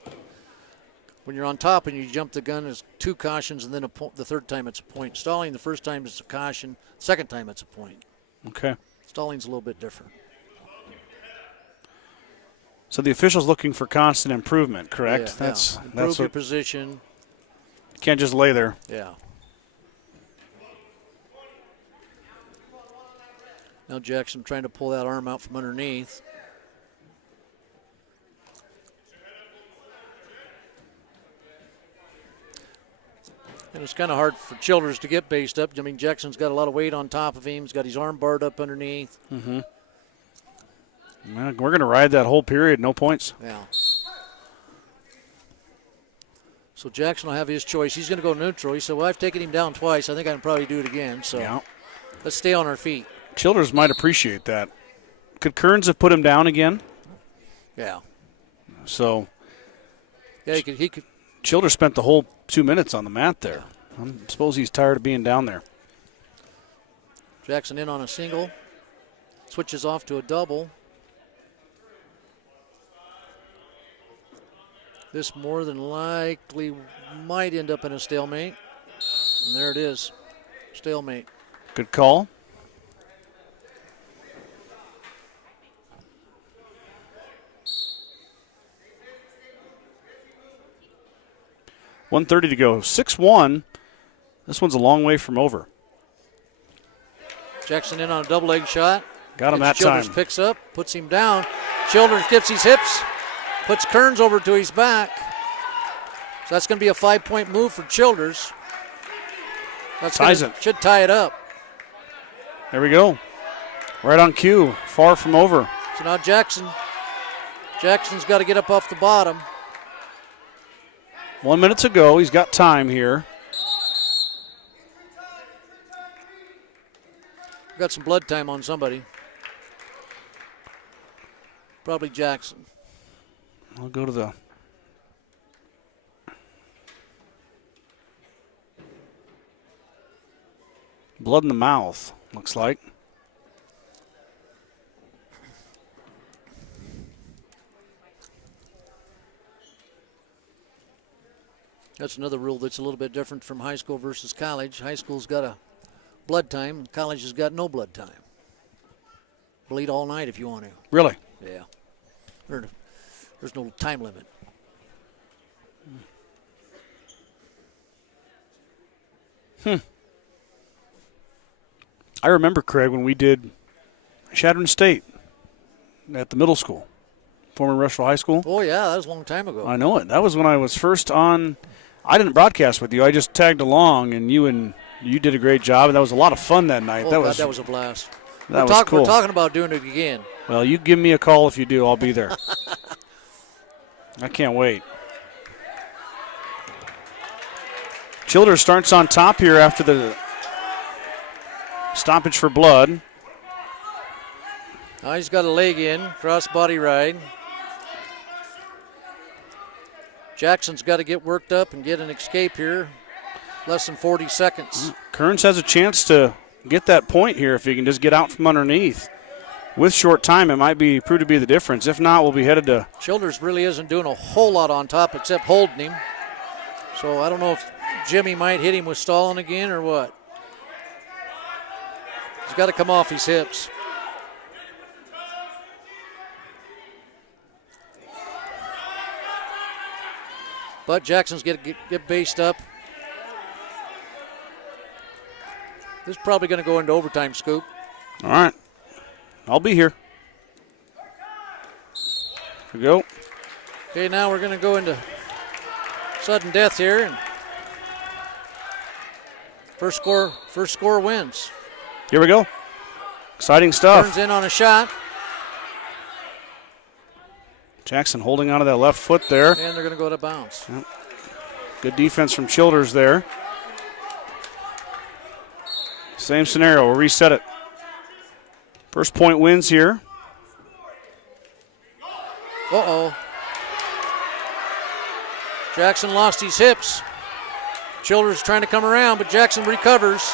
when you're on top and you jump the gun, is 2 cautions, and then the third time it's a point. Stalling, the first time it's a caution, second time it's a point. Okay. Stalling's a little bit different. So the official's looking for constant improvement, correct? Yeah, Improve your what, position. can't just lay there. Yeah. Now Jackson trying to pull that arm out from underneath. And it's kind of hard for Childers to get based up. I mean, Jackson's got a lot of weight on top of him. He's got his arm barred up underneath. Mm-hmm. Well, we're going to ride that whole period, no points. Yeah. So Jackson will have his choice. He's going to go neutral. He said, well, I've taken him down twice. I think I can probably do it again. So yeah. Let's stay on our feet. Childers might appreciate that. Could Kearns have put him down again? Yeah. So. Yeah, he could. Childers spent the whole 2 minutes on the mat there. I suppose he's tired of being down there. Jackson in on a single. Switches off to a double. This more than likely might end up in a stalemate. And there it is. Stalemate. Good call. .130 to go. 6-1. This one's a long way from over. Jackson in on a double leg shot. Got him that Childers time. Picks up, puts him down. Childers gets his hips, puts Kearns over to his back. So that's going to be a 5-point move for Childers. Should tie it up. There we go. Right on cue. Far from over. So now Jackson's got to get up off the bottom. 1 minute to go. He's got time here. Got some blood time on somebody. Probably Jackson. I'll go to the blood in the mouth, looks like. That's another rule that's a little bit different from high school versus college. High school's got a blood time. College has got no blood time. Bleed all night if you want to. Really? Yeah. There's no time limit. I remember, Craig, when we did Chadron State at the middle school, former Rushville High School. Oh, yeah, that was a long time ago. I know it. That was when I was first on. I didn't broadcast with you. I just tagged along, and you did a great job, and that was a lot of fun that night. Oh, that was a blast. That was cool. We're talking about doing it again. Well, you give me a call if you do. I'll be there. I can't wait. Childers starts on top here after the stoppage for blood. Now he's got a leg in, cross body ride. Jackson's got to get worked up and get an escape here. Less than 40 seconds. Kearns has a chance to get that point here if he can just get out from underneath. With short time, it might prove to be the difference. If not, we'll be headed to. Childers really isn't doing a whole lot on top except holding him. So I don't know if Jimmy might hit him with stalling again or what. He's got to come off his hips. But Jackson's get based up. This is probably going to go into overtime, Scoop. All right. I'll be here. Here we go. Okay, now we're going to go into sudden death here. And first score wins. Here we go. Exciting stuff. Turns in on a shot. Jackson holding onto that left foot there. And they're going to go to bounce. Yep. Good defense from Childers there. Same scenario. We'll reset it. First point wins here. Uh-oh. Jackson lost his hips. Childers trying to come around, but Jackson recovers.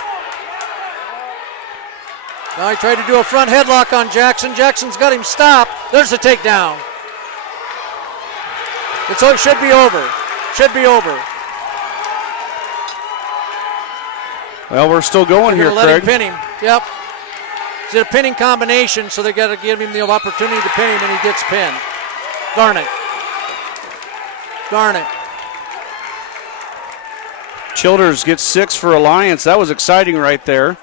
Now he tried to do a front headlock on Jackson. Jackson's got him stopped. There's the takedown. It should be over. Should be over. Well, we're still going here, Let Craig. him pin him. Yep. It's a pinning combination, so they got to give him the opportunity to pin him, and he gets pinned. Darn it. Darn it. Childers gets 6 for Alliance. That was exciting right there.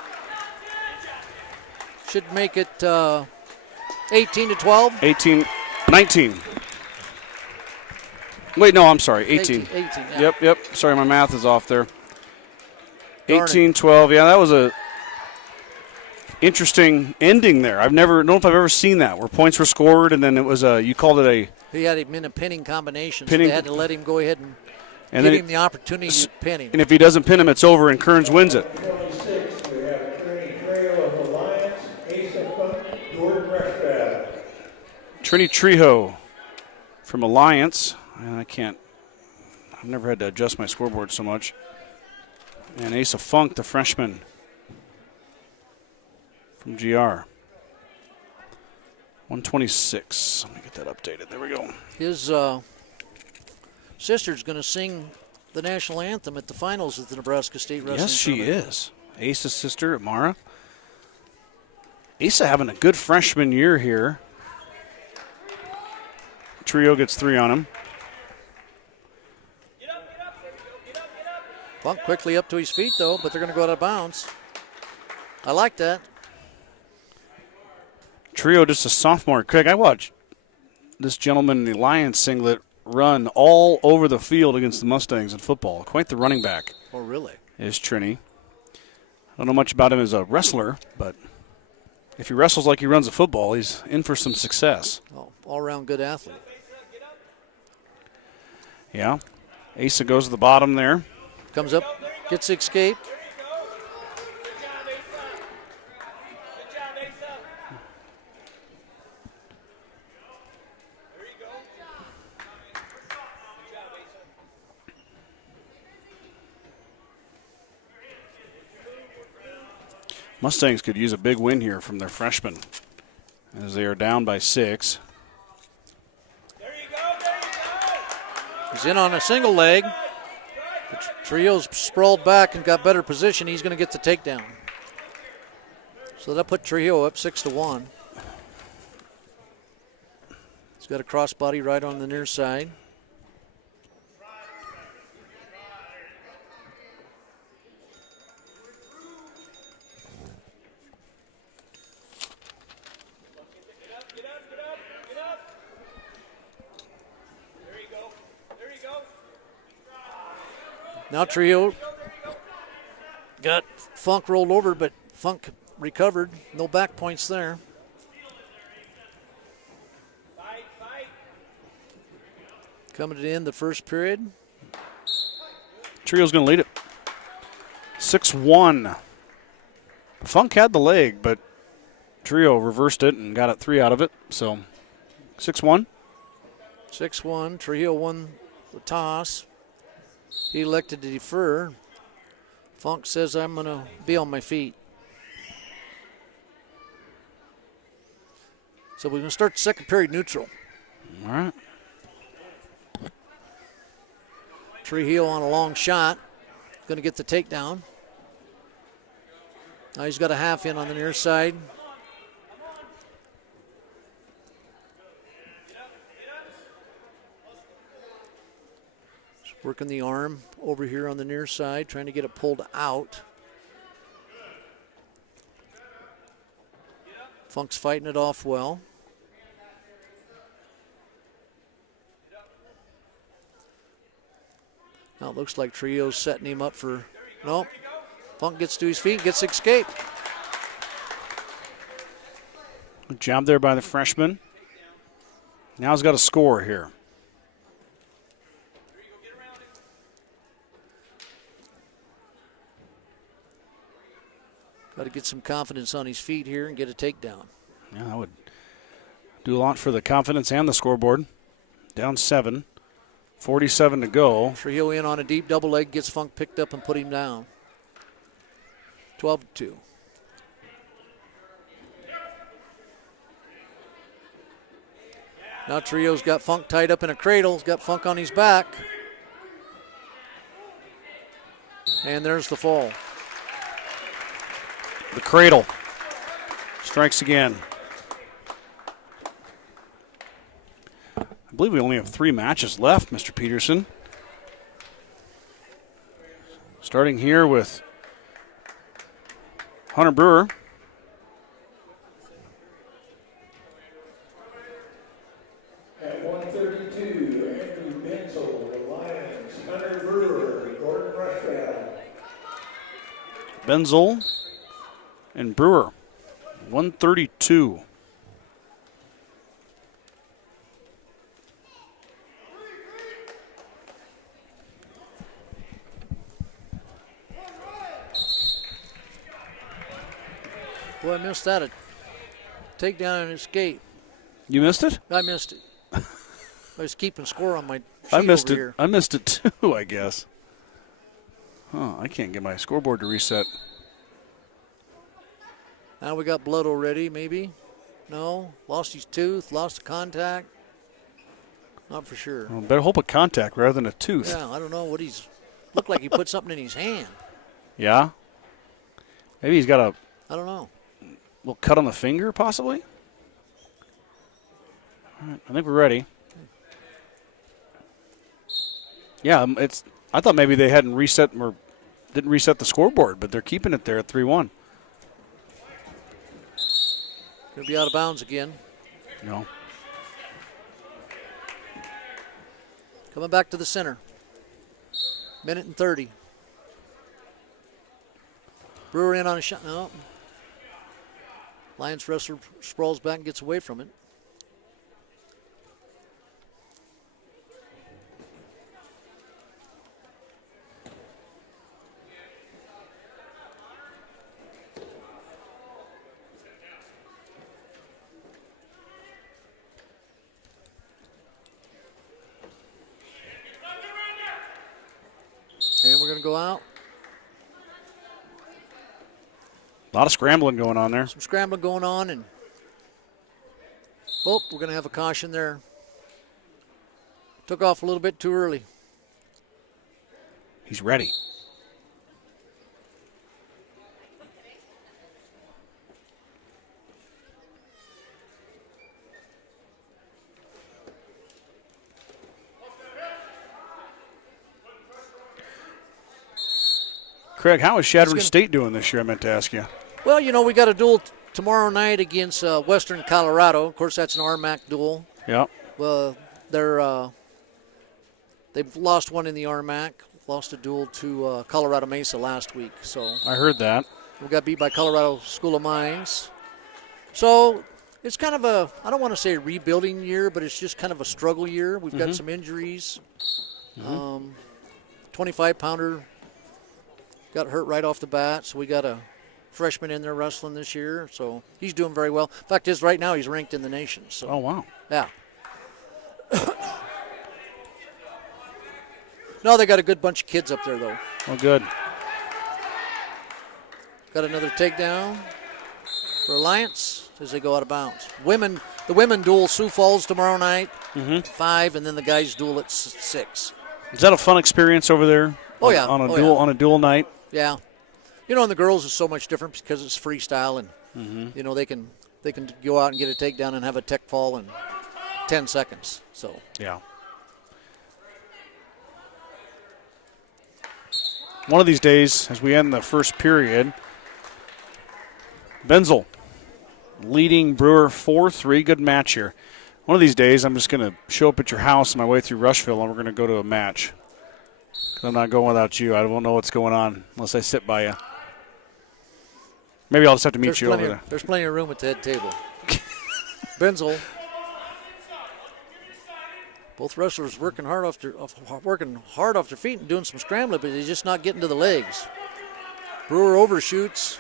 Should make it 18-12. 19. Wait, no, I'm sorry, 18. 18 yeah. Yep. Sorry, my math is off there. Darn 18-12. Yeah, that was a interesting ending there. I don't know if I've ever seen that, where points were scored and then it was you called it a... He had him in a pinning combination, Pinning. so they had to let him go ahead and And give then him the opportunity to pin him. And if he doesn't pin him, it's over and Kearns wins it. 26, we have Attorney Trail of Alliance, Ace of Fun, Gordon-Rushville. Trini Trejo from Alliance. And I've never had to adjust my scoreboard so much. And Asa Funk, the freshman from GR. 126. Let me get that updated. There we go. His sister's going to sing the national anthem at the finals of the Nebraska State Wrestling Yes, she Tournament. is. Asa's sister, Mara. Asa having a good freshman year here. Trio gets 3 on him. Funk quickly up to his feet, though, but they're going to go out of bounds. I like that. Trio just a sophomore. Craig, I watched this gentleman in the Lions singlet run all over the field against the Mustangs in football. Quite the running back. Oh, really? Is Trini. I don't know much about him as a wrestler, but if he wrestles like he runs a football, he's in for some success. Oh, all-around good athlete. Yeah. Asa goes to the bottom there. Comes up, gets the escape. Mustangs could use a big win here from their freshmen as they are down by 6. He's in on a single leg. The Trio's sprawled back and got better position. He's going to get the takedown. So that put Trio up 6-1. He's got a crossbody right on the near side. Now Trio got Funk rolled over, but Funk recovered. No back points there. Coming to end the first period. Trio's going to lead it. 6-1. Funk had the leg, but Trio reversed it and got it 3 out of it. So 6-1. 6-1. Trio won the toss. He elected to defer. Funk says, I'm going to be on my feet. So we're going to start the second period neutral. All right. Trujillo on a long shot. Going to get the takedown. Now he's got a half in on the near side. Working the arm over here on the near side, trying to get it pulled out. Funk's fighting it off well. Now it looks like Trio's setting him up for, nope. Funk gets to his feet, gets escape. Good job there by the freshman. Now he's got a score here. Got to get some confidence on his feet here and get a takedown. Yeah, that would do a lot for the confidence and the scoreboard. Down 7. 47 to go. Trujillo in on a deep double leg, gets Funk picked up and put him down. 12-2. Now Trio's got Funk tied up in a cradle. He's got Funk on his back. And there's the fall. The cradle strikes again. I believe we only have 3 matches left, Mr. Peterson. Starting here with Hunter Brewer. At 132, Andrew Benzel, the Lions. Hunter Brewer, Gordon-Rushville. Benzel and Brewer, 132. Boy, I missed that. A takedown and escape. You missed it? I missed it. I was keeping score on my sheet I missed over it. here. I missed it too, I guess. Oh, I can't get my scoreboard to reset. Now we got blood already, maybe. No. Lost his tooth, lost the contact. Not for sure. Well, better hope a contact rather than a tooth. Yeah, I don't know what he's. Looked like he put something in his hand. Yeah? Maybe he's got a I don't know. little cut on the finger, possibly? All right, I think we're ready. Yeah, I thought maybe they hadn't reset or didn't reset the scoreboard, but they're keeping it there at 3-1. Gonna be out of bounds again. No. Coming back to the center. Minute and 30. Brewer in on a shot. No. Lions wrestler sprawls back and gets away from it. And we're going to go out. A lot of scrambling going on there. Some scrambling going on, and we're going to have a caution there. Took off a little bit too early. He's ready. Craig, how is Shadron State doing this year, I meant to ask you? Well, you know, we got a duel tomorrow night against Western Colorado. Of course, that's an RMAC duel. Yeah. Well, they've lost one in the RMAC, lost a duel to Colorado Mesa last week. So I heard that. We got beat by Colorado School of Mines. So it's kind of a, I don't want to say a rebuilding year, but it's just kind of a struggle year. We've got some injuries. 25-pounder got hurt right off the bat, so we got a freshman in there wrestling this year. So he's doing very well. Fact is, right now he's ranked in the nation. So. Oh, wow. Yeah. No, they got a good bunch of kids up there, though. Oh, good. Got another takedown for Alliance as they go out of bounds. The women duel Sioux Falls tomorrow night, 5, and then the guys duel at 6. Is that a fun experience over there? Oh yeah, on a duel night. Yeah, you know, and the girls is so much different because it's freestyle, and you know they can go out and get a takedown and have a tech fall in 10 seconds. So yeah. One of these days, as we end the first period, Benzel leading Brewer 4-3. Good match here. One of these days, I'm just going to show up at your house on my way through Rushville, and we're going to go to a match. 'Cause I'm not going without you. I won't know what's going on unless I sit by you. Maybe I'll just have to meet you over there. There's plenty of room at the head table. Benzel. Both wrestlers working hard off their feet and doing some scrambling, but he's just not getting to the legs. Brewer overshoots.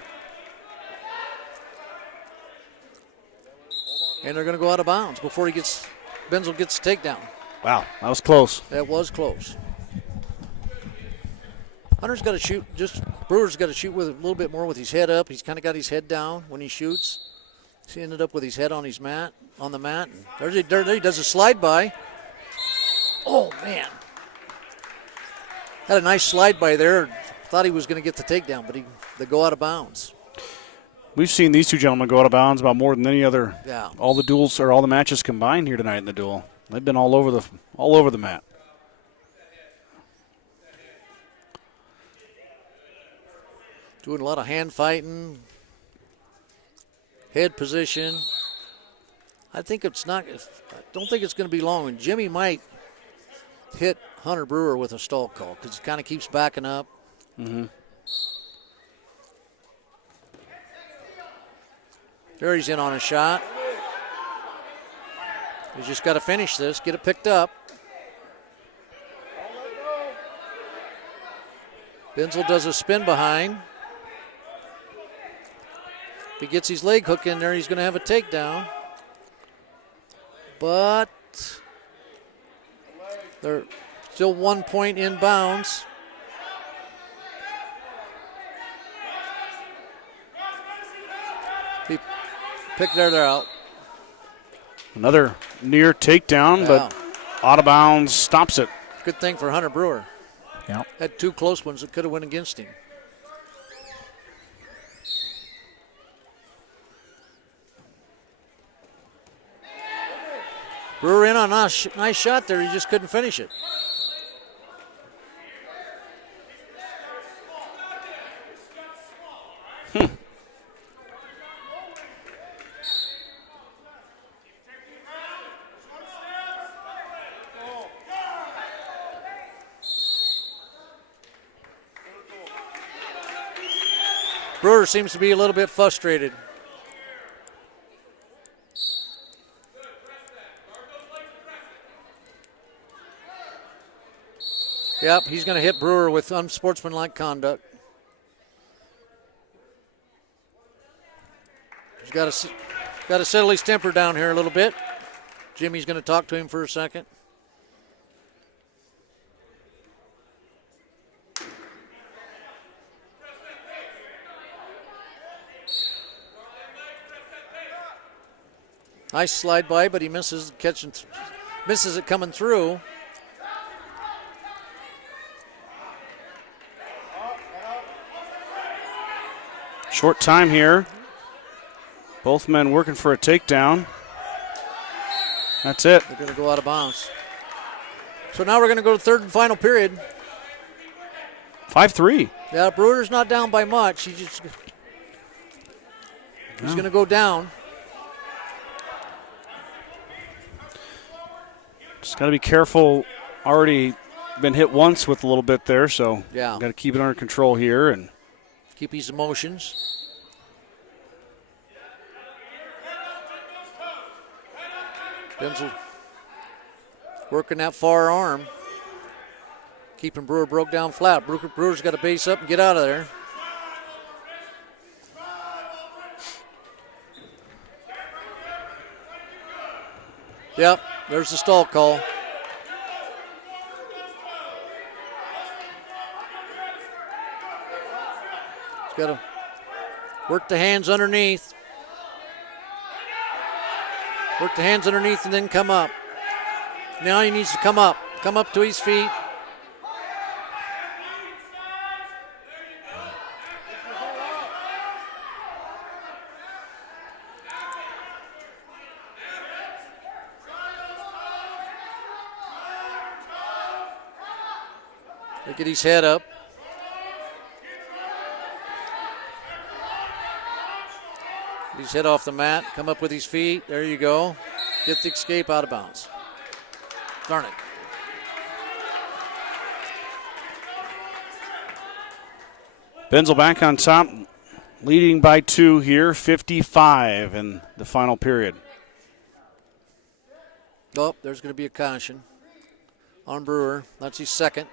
And they're going to go out of bounds before Benzel gets the takedown. Wow, that was close. That was close. Hunter's got to shoot. Brewer's got to shoot with a little bit more with his head up. He's kind of got his head down when he shoots. He ended up with his head on his mat. on the mat. And there he does a slide by. Oh, man. Had a nice slide by there. Thought he was going to get the takedown, but they go out of bounds. We've seen these two gentlemen go out of bounds about more than any other. Yeah. All the duels or all the matches combined here tonight in the duel. They've been all over the mat. Doing a lot of hand fighting, head position. I don't think it's going to be long. And Jimmy might hit Hunter Brewer with a stall call because he kind of keeps backing up. Mm-hmm. There he's in on a shot. He's just got to finish this, get it picked up. Benzel does a spin behind. If he gets his leg hook in there, he's going to have a takedown. But they're still 1 point in bounds. He picked they're out. Another near takedown, but out of bounds stops it. Good thing for Hunter Brewer. Yeah. Had two close ones that could have went against him. Brewer in on a nice shot there. He just couldn't finish it. Brewer seems to be a little bit frustrated. Yep, he's going to hit Brewer with unsportsmanlike conduct. He's got to settle his temper down here a little bit. Jimmy's going to talk to him for a second. Nice slide by, but he misses it coming through. Short time here. Both men working for a takedown. That's it. They're going to go out of bounds. So now we're going to go to third and final period. 5-3. Yeah, Brewer's not down by much. He's going to go down. Just got to be careful. Already been hit once with a little bit there, so yeah, got to keep it under control here and keep his emotions. Benzel working that far arm, keeping Brewer broke down flat. Brewer's got to base up and get out of there. Yep, there's the stall call. He's got to work the hands underneath. Work the hands underneath and then come up. Now he needs to come up to his feet. Get his head up. Get his head off the mat. Come up with his feet. There you go. Get the escape out of bounds. Darn it. Benzel back on top, leading by 2 here, 55 in the final period. Oh, there's going to be a caution on Brewer. That's his second.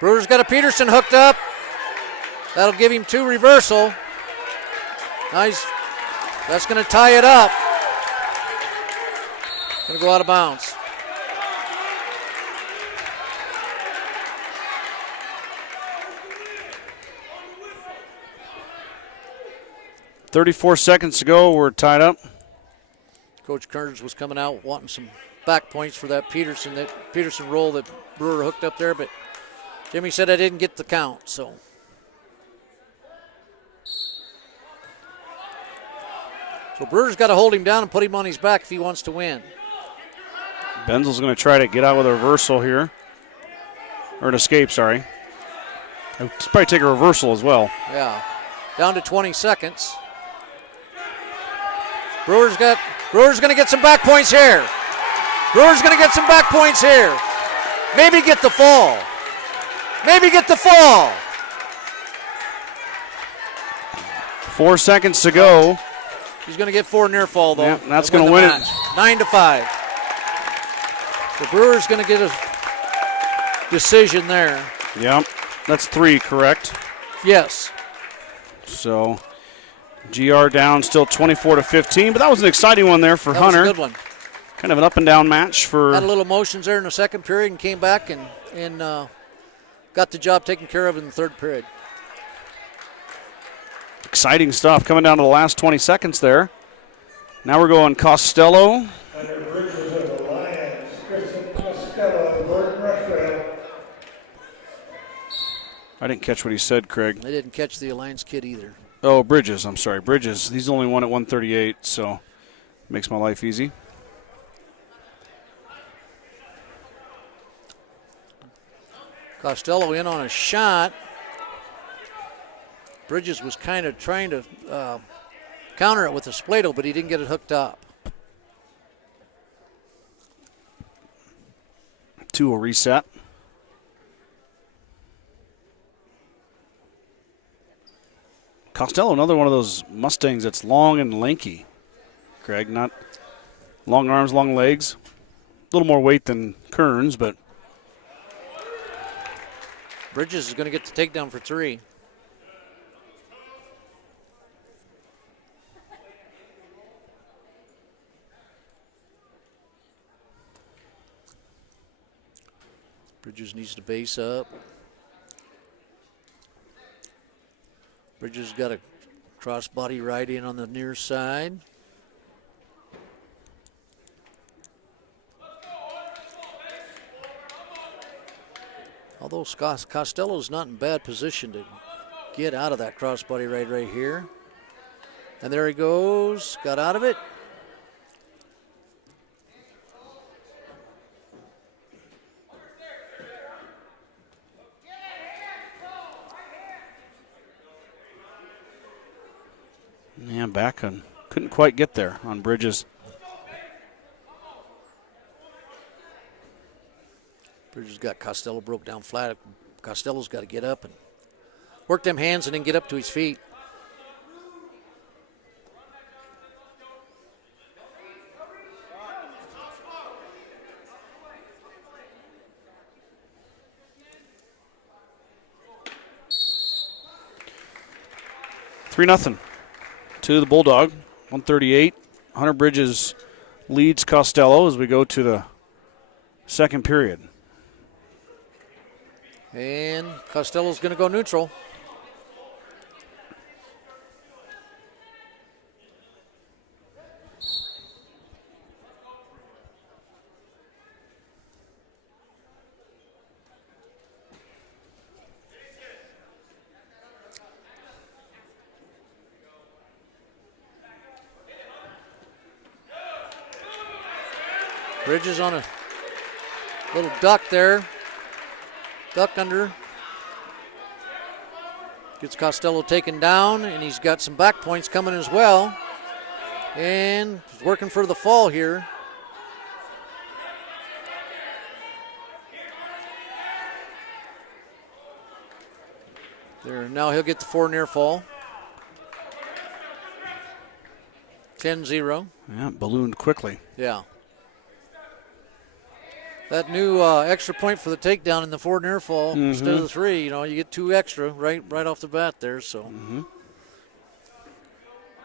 Brewer's got a Peterson hooked up. That'll give him 2 reversal. Nice. That's going to tie it up. Going to go out of bounds. .34 to go. We're tied up. Coach Kearns was coming out wanting some back points for that Peterson roll that Brewer hooked up there, but Jimmy said I didn't get the count, so. So Brewer's got to hold him down and put him on his back if he wants to win. Benzel's going to try to get out with a reversal here. Or an escape, sorry. He'll probably take a reversal as well. Yeah. Down to 20 seconds. Brewer's going to get some back points here. Brewer's going to get some back points here. Maybe get the fall. Maybe get the fall. 4 seconds to go. He's going to get 4 near fall, though. Yeah, that's going to win it. 9-5. The Brewers going to get a decision there. Yep, that's 3, correct? Yes. So, GR down still 24-15, but that was an exciting one there for Hunter. That was a good one. Kind of an up and down match for. Had a little motions there in the second period and came back and got the job taken care of in the third period. Exciting stuff coming down to the last 20 seconds there. Now we're going Costello. Under bridges of the Lions, Kristen Costello, Gordon-Rushville. I didn't catch what he said, Craig. They didn't catch the Alliance kid either. Oh, Bridges. I'm sorry. Bridges. He's the only one at 138, so makes my life easy. Costello in on a shot. Bridges was kind of trying to counter it with a Splato, but he didn't get it hooked up. 2 will reset. Costello, another one of those Mustangs that's long and lanky. Craig, not long arms, long legs. A little more weight than Kearns, but. Bridges is going to get the takedown for 3. Bridges needs to base up. Bridges got a crossbody right in on the near side. Although Costello's not in bad position to get out of that crossbody right here. And there he goes, got out of it. Yeah, back on. Couldn't quite get there on Bridges. Bridges got Costello broke down flat. Costello's got to get up and work them hands and then get up to his feet. Three nothing to the Bulldog. 138. Hunter Bridges leads Costello as we go to the second period. And Costello's going to go neutral. Bridges on a little duck there. Duck under. Gets Costello taken down, and he's got some back points coming as well. And he's working for the fall here. There, now he'll get the 4 near fall. 10-0. Yeah, ballooned quickly. Yeah. That new extra point for the takedown in the 4 near fall instead of the 3. You know, you get 2 extra right off the bat there. So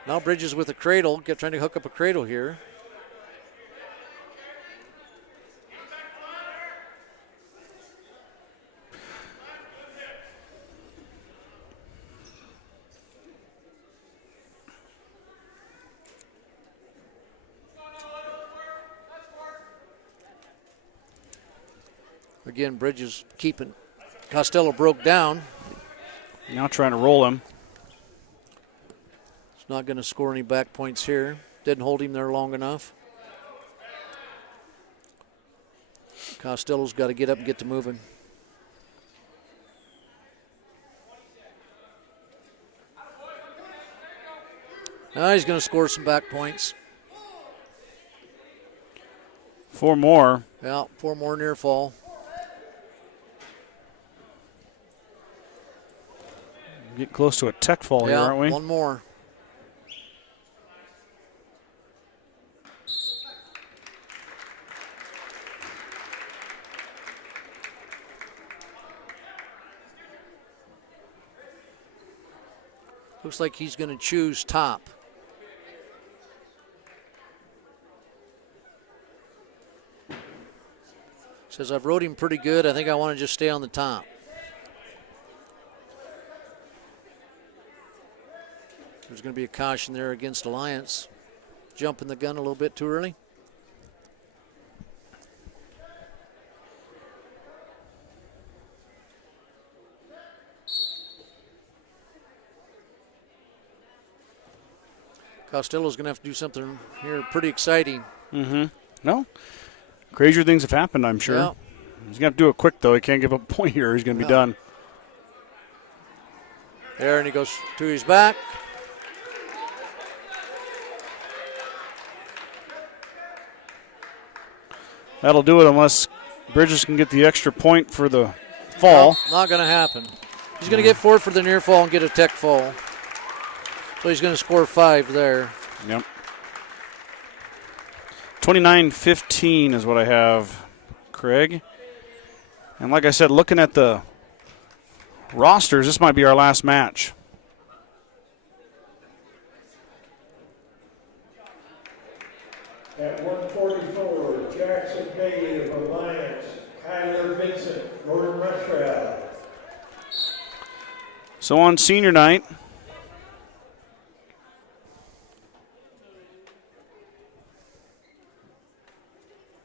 now Bridges with a cradle, trying to hook up a cradle here. Again, Bridges keeping. Costello broke down. Now trying to roll him. He's not going to score any back points here. Didn't hold him there long enough. Costello's got to get up and get to moving. Now he's going to score some back points. 4 more. Yeah, 4 more near fall. Getting close to a tech fall here, aren't we? 1 more. Looks like he's going to choose top. Says, I've rode him pretty good. I think I want to just stay on the top. There's going to be a caution there against Alliance. Jumping the gun a little bit too early. Costello's going to have to do something here pretty exciting. No. Crazier things have happened, I'm sure. Yeah. He's going to have to do it quick, though. He can't give up a point here. He's going to be done. There, and he goes to his back. That'll do it unless Bridges can get the extra point for the fall. No, not going to happen. He's going to get 4 for the near fall and get a tech fall. So he's going to score 5 there. Yep. 29-15 is what I have, Craig. And like I said, looking at the rosters, this might be our last match. At 144, Jackson Bailey of Alliance, Kyler Vincent, Gordon-Rushville. So on senior night,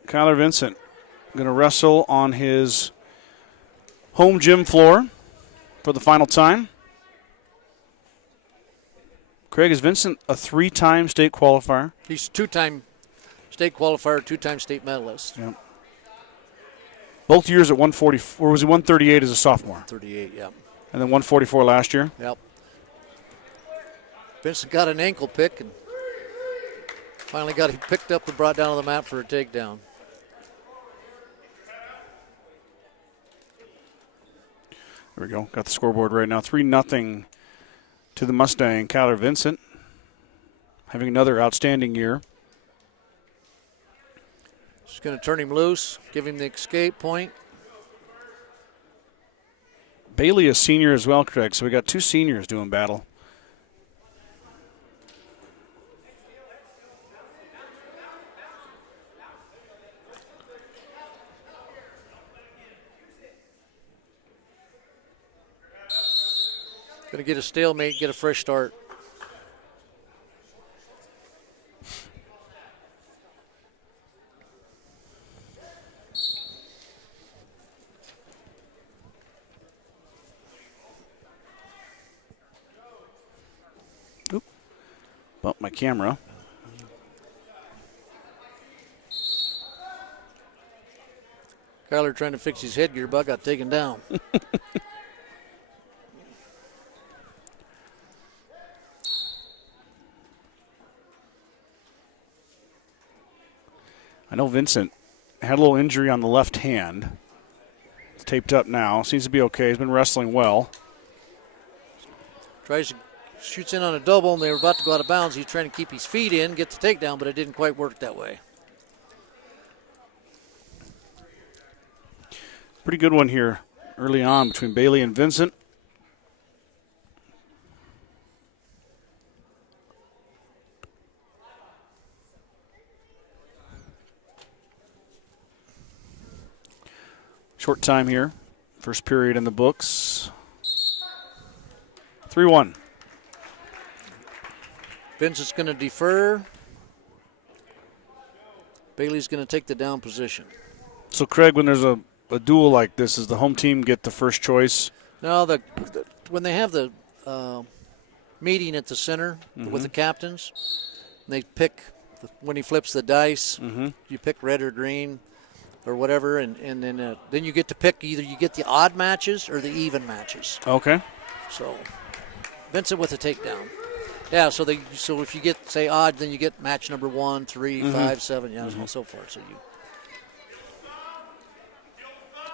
Kyler Vincent going to wrestle on his home gym floor for the final time. Craig, is Vincent a 3-time state qualifier? He's 2-time state qualifier, 2-time state medalist. Yep. Both years at 144, or was he 138 as a sophomore? 38, yeah. And then 144 last year? Yep. Vincent got an ankle pick and finally got him picked up and brought down to the mat for a takedown. There we go. Got the scoreboard right now. 3-0 to the Mustang. Kyler Vincent having another outstanding year. Just going to turn him loose, give him the escape point. Bailey is senior as well, Craig. So we got 2 seniors doing battle. Going to get a stalemate, get a fresh start. Oop. Bumped my camera. Kyler trying to fix his headgear, but got taken down. I know Vincent had a little injury on the left hand. It's taped up now. Seems to be okay. He's been wrestling well. Shoots in on a double, and they were about to go out of bounds. He's trying to keep his feet in, get the takedown, but it didn't quite work that way. Pretty good one here early on between Bailey and Vincent. Short time here. First period in the books. 3-1. Vincent's going to defer. Bailey's going to take the down position. So, Craig, when there's a duel like this, does the home team get the first choice? No, when they have the meeting at the center with the captains, they pick, when he flips the dice, you pick red or green or whatever, and then you get to pick either you get the odd matches or the even matches. Okay. So Vincent with a takedown. Yeah, so if you get, say, odd, then you get match number 1, 3, 5, 7, and so forth. So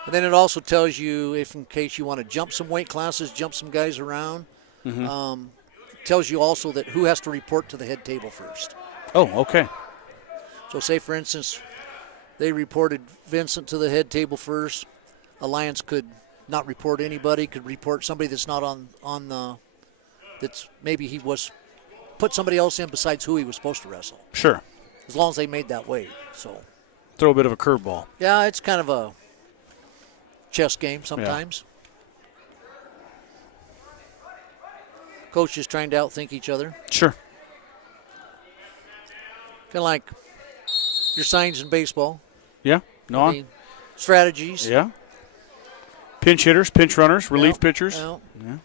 and then it also tells you if in case you want to jump some weight classes, jump some guys around. Tells you also that who has to report to the head table first. Oh, okay. So say, for instance, they reported Vincent to the head table first. Alliance could not report anybody, could report somebody that's not on the, that's maybe he was, put somebody else in besides who he was supposed to wrestle. Sure. As long as they made that weight. So throw a bit of a curveball. Yeah, it's kind of a chess game sometimes. Coaches trying to outthink each other. Sure. Kind of like your signs in baseball. Yeah. No. I mean, strategies. Yeah. Pinch hitters, pinch runners, relief pitchers. Well, Yeah.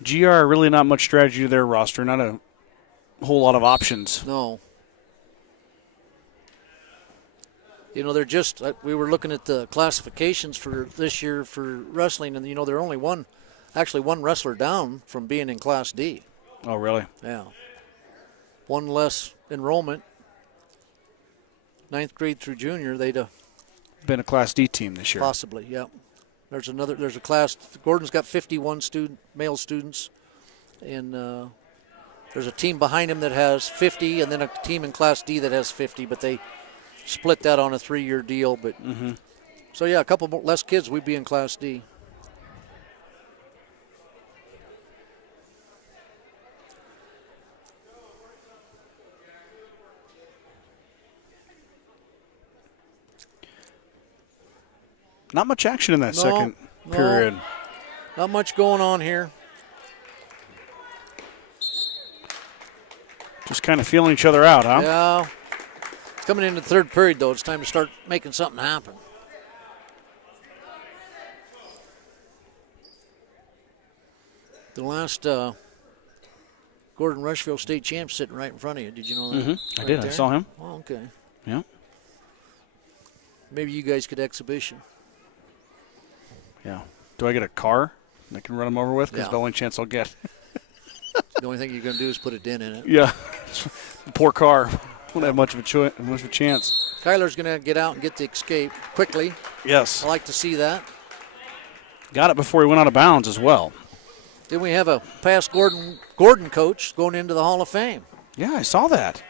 GR really not much strategy to their roster. Not a whole lot of options. no. You know, they're just, we were looking at the classifications for this year for wrestling, and, you know, they're only one wrestler down from being in Class D. Oh, really? Yeah. One less enrollment. 9th grade through junior, they'd have Been a Class D team this year. possibly, yeah. There's a class, Gordon's got 51 male students, and there's a team behind him that has 50, and then a team in Class D that has 50, but they split that on a 3-year deal. But so, yeah, a couple more, less kids, we'd be in Class D. Not much action in that second period. Not much going on here. Just kind of feeling each other out, huh? Yeah. Coming into the third period, though, it's time to start making something happen. The last Gordon-Rushville state champ sitting right in front of you. Did you know that? I Right did. there? I saw him. Oh, okay. Yeah. Maybe you guys could exhibition. Yeah. Do I get a car I can run them over with? Because Yeah. the only chance I'll get. The only thing you're going to do is put a dent in it. Yeah. Poor car. Won't have much of a chance. Kyler's going to get out and get the escape quickly. Yes. I like to see that. Got it before he went out of bounds as well. Then we have a past Gordon coach going into the Hall of Fame. Yeah, I saw that.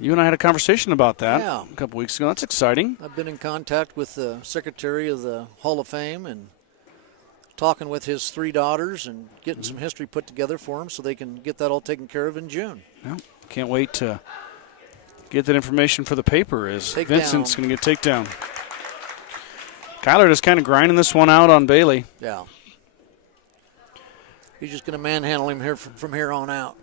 You and I had a conversation about that Yeah. a couple weeks ago. That's exciting. I've been in contact with the secretary of the Hall of Fame and talking with his 3 daughters and getting some history put together for them so they can get that all taken care of in June. Yeah. Can't wait to get that information for the paper as Vincent's going to get takedown. Kyler just kind of grinding this one out on Bailey. Yeah. He's just going to manhandle him here from here on out.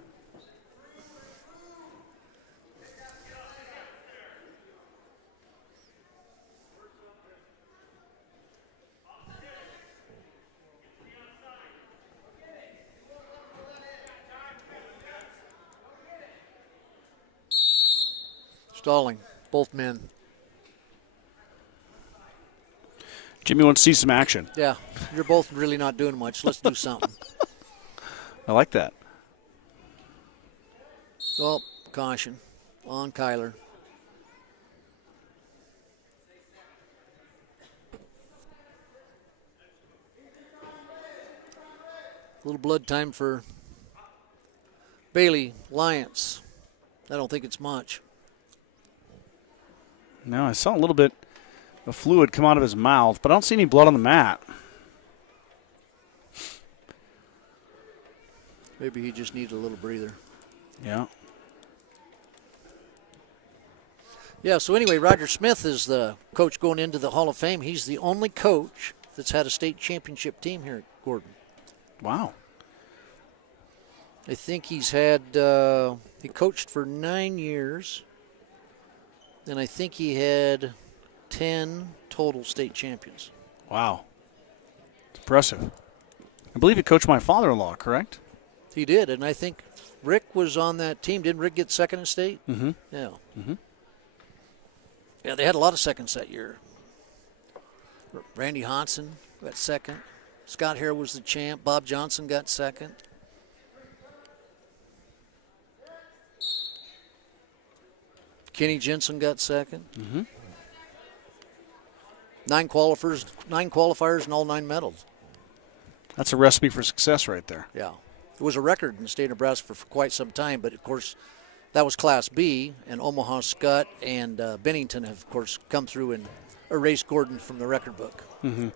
Stalling, both men. Jimmy wants to see some action. Yeah, you're both really not doing much. Let's do something. I like that. Oh, caution on Kyler. A little blood time for Bailey Lyons. I don't think it's much. No, I saw a little bit of fluid come out of his mouth, but I don't see any blood on the mat. Maybe he just needed a little breather. Yeah. Yeah, so anyway, Roger Smith is the coach going into the Hall of Fame. He's the only coach that's had a state championship team here at Gordon. Wow. I think he's had, he coached for 9 years, and I think he had 10 total state champions. Wow. It's impressive. I believe he coached my father-in-law, correct? He did, and I think Rick was on that team. Didn't Rick get second in state? Mm-hmm. Yeah. Mm-hmm. Yeah, they had a lot of seconds that year. Randy Hodson got second. Scott Hare was the champ. Bob Johnson got second. Kenny Jensen got second. Mm-hmm. 9 qualifiers, and all 9 medals. That's a recipe for success right there. Yeah. It was a record in the state of Nebraska for quite some time, but of course that was Class B, and Omaha Skutt and Bennington have, of course, come through and erased Gordon from the record book. Mm-hmm.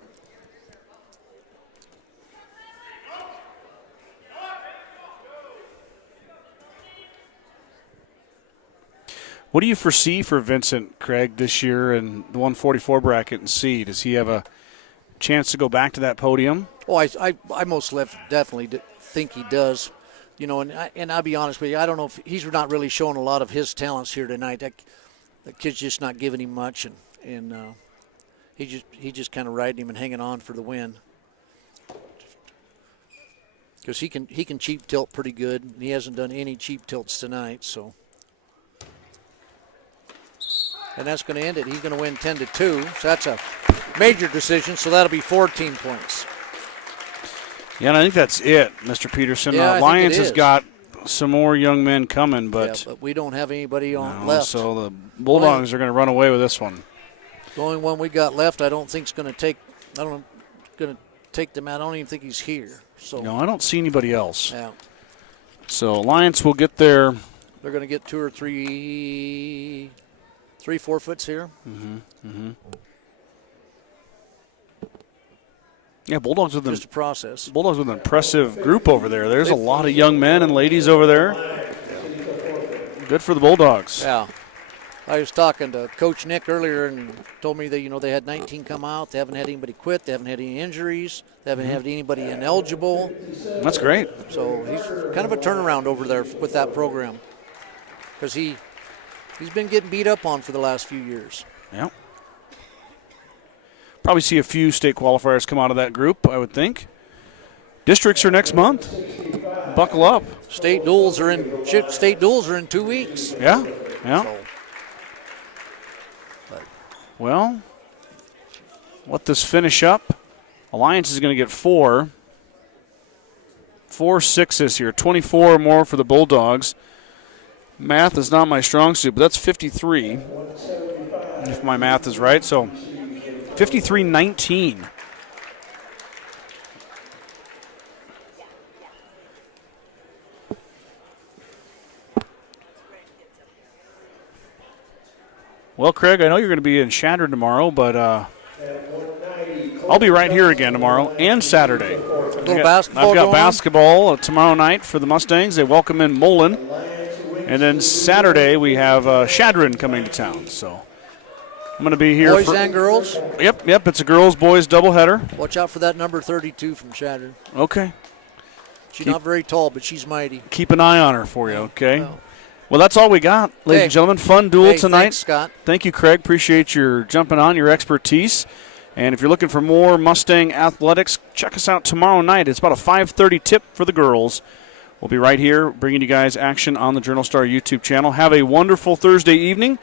What do you foresee for Vincent, Craig, this year in the 144 bracket and C? Does he have a chance to go back to that podium? Oh, I most definitely think he does. You know, and I'll be honest with you, I don't know if he's not really showing a lot of his talents here tonight. That kid's just not giving him much, and he just kind of riding him and hanging on for the win. Because he can cheap tilt pretty good, and he hasn't done any cheap tilts tonight, so. And that's going to end it. He's going to win 10-2, so that's a major decision, so that'll be 14 points. Yeah, and I think that's it, Mr. Peterson. Yeah, Lions has got some more young men coming, but, but we don't have anybody on left. So the Bulldogs are going to run away with this one. The only one we got left, I don't think is going to take. I don't going to take them out. I don't even think he's here. So no, I don't see anybody else. Yeah. So Alliance will get there. They're going to get 2 or 3 forfeits here. Mm-hmm. Mm-hmm. Yeah, Bulldogs with just a process. Bulldogs with an impressive group over there. There's a lot of young men and ladies over there. Good for the Bulldogs. Yeah. I was talking to Coach Nick earlier and told me that, they had 19 come out. They haven't had anybody quit. They haven't had any injuries. They haven't had anybody ineligible. That's great. So he's kind of a turnaround over there with that program because he's been getting beat up on for the last few years. Yeah. Probably see a few state qualifiers come out of that group, I would think. Districts are next month. Buckle up. State duels are in 2 weeks. Yeah, yeah. So, well, let this finish up. Alliance is going to get 4 6s here. 24 or more for the Bulldogs. Math is not my strong suit, but that's 53, if my math is right. So 53-19. Well, Craig, I know you're going to be in Shattered tomorrow, but I'll be right here again tomorrow and Saturday. I've got basketball tomorrow night for the Mustangs. They welcome in Mullen. And then Saturday we have Shadron coming to town. So I'm going to be here. Boys and girls? Yep. It's a girls-boys doubleheader. Watch out for that number 32 from Shadron. Okay. She's not very tall, but she's mighty. Keep an eye on her for you, okay? Well, that's all we got, ladies and gentlemen. Fun duel tonight. Thanks, Scott. Thank you, Craig. Appreciate your jumping on, your expertise. And if you're looking for more Mustang athletics, check us out tomorrow night. It's about a 5:30 tip for the girls. We'll be right here bringing you guys action on the Journal Star YouTube channel. Have a wonderful Thursday evening.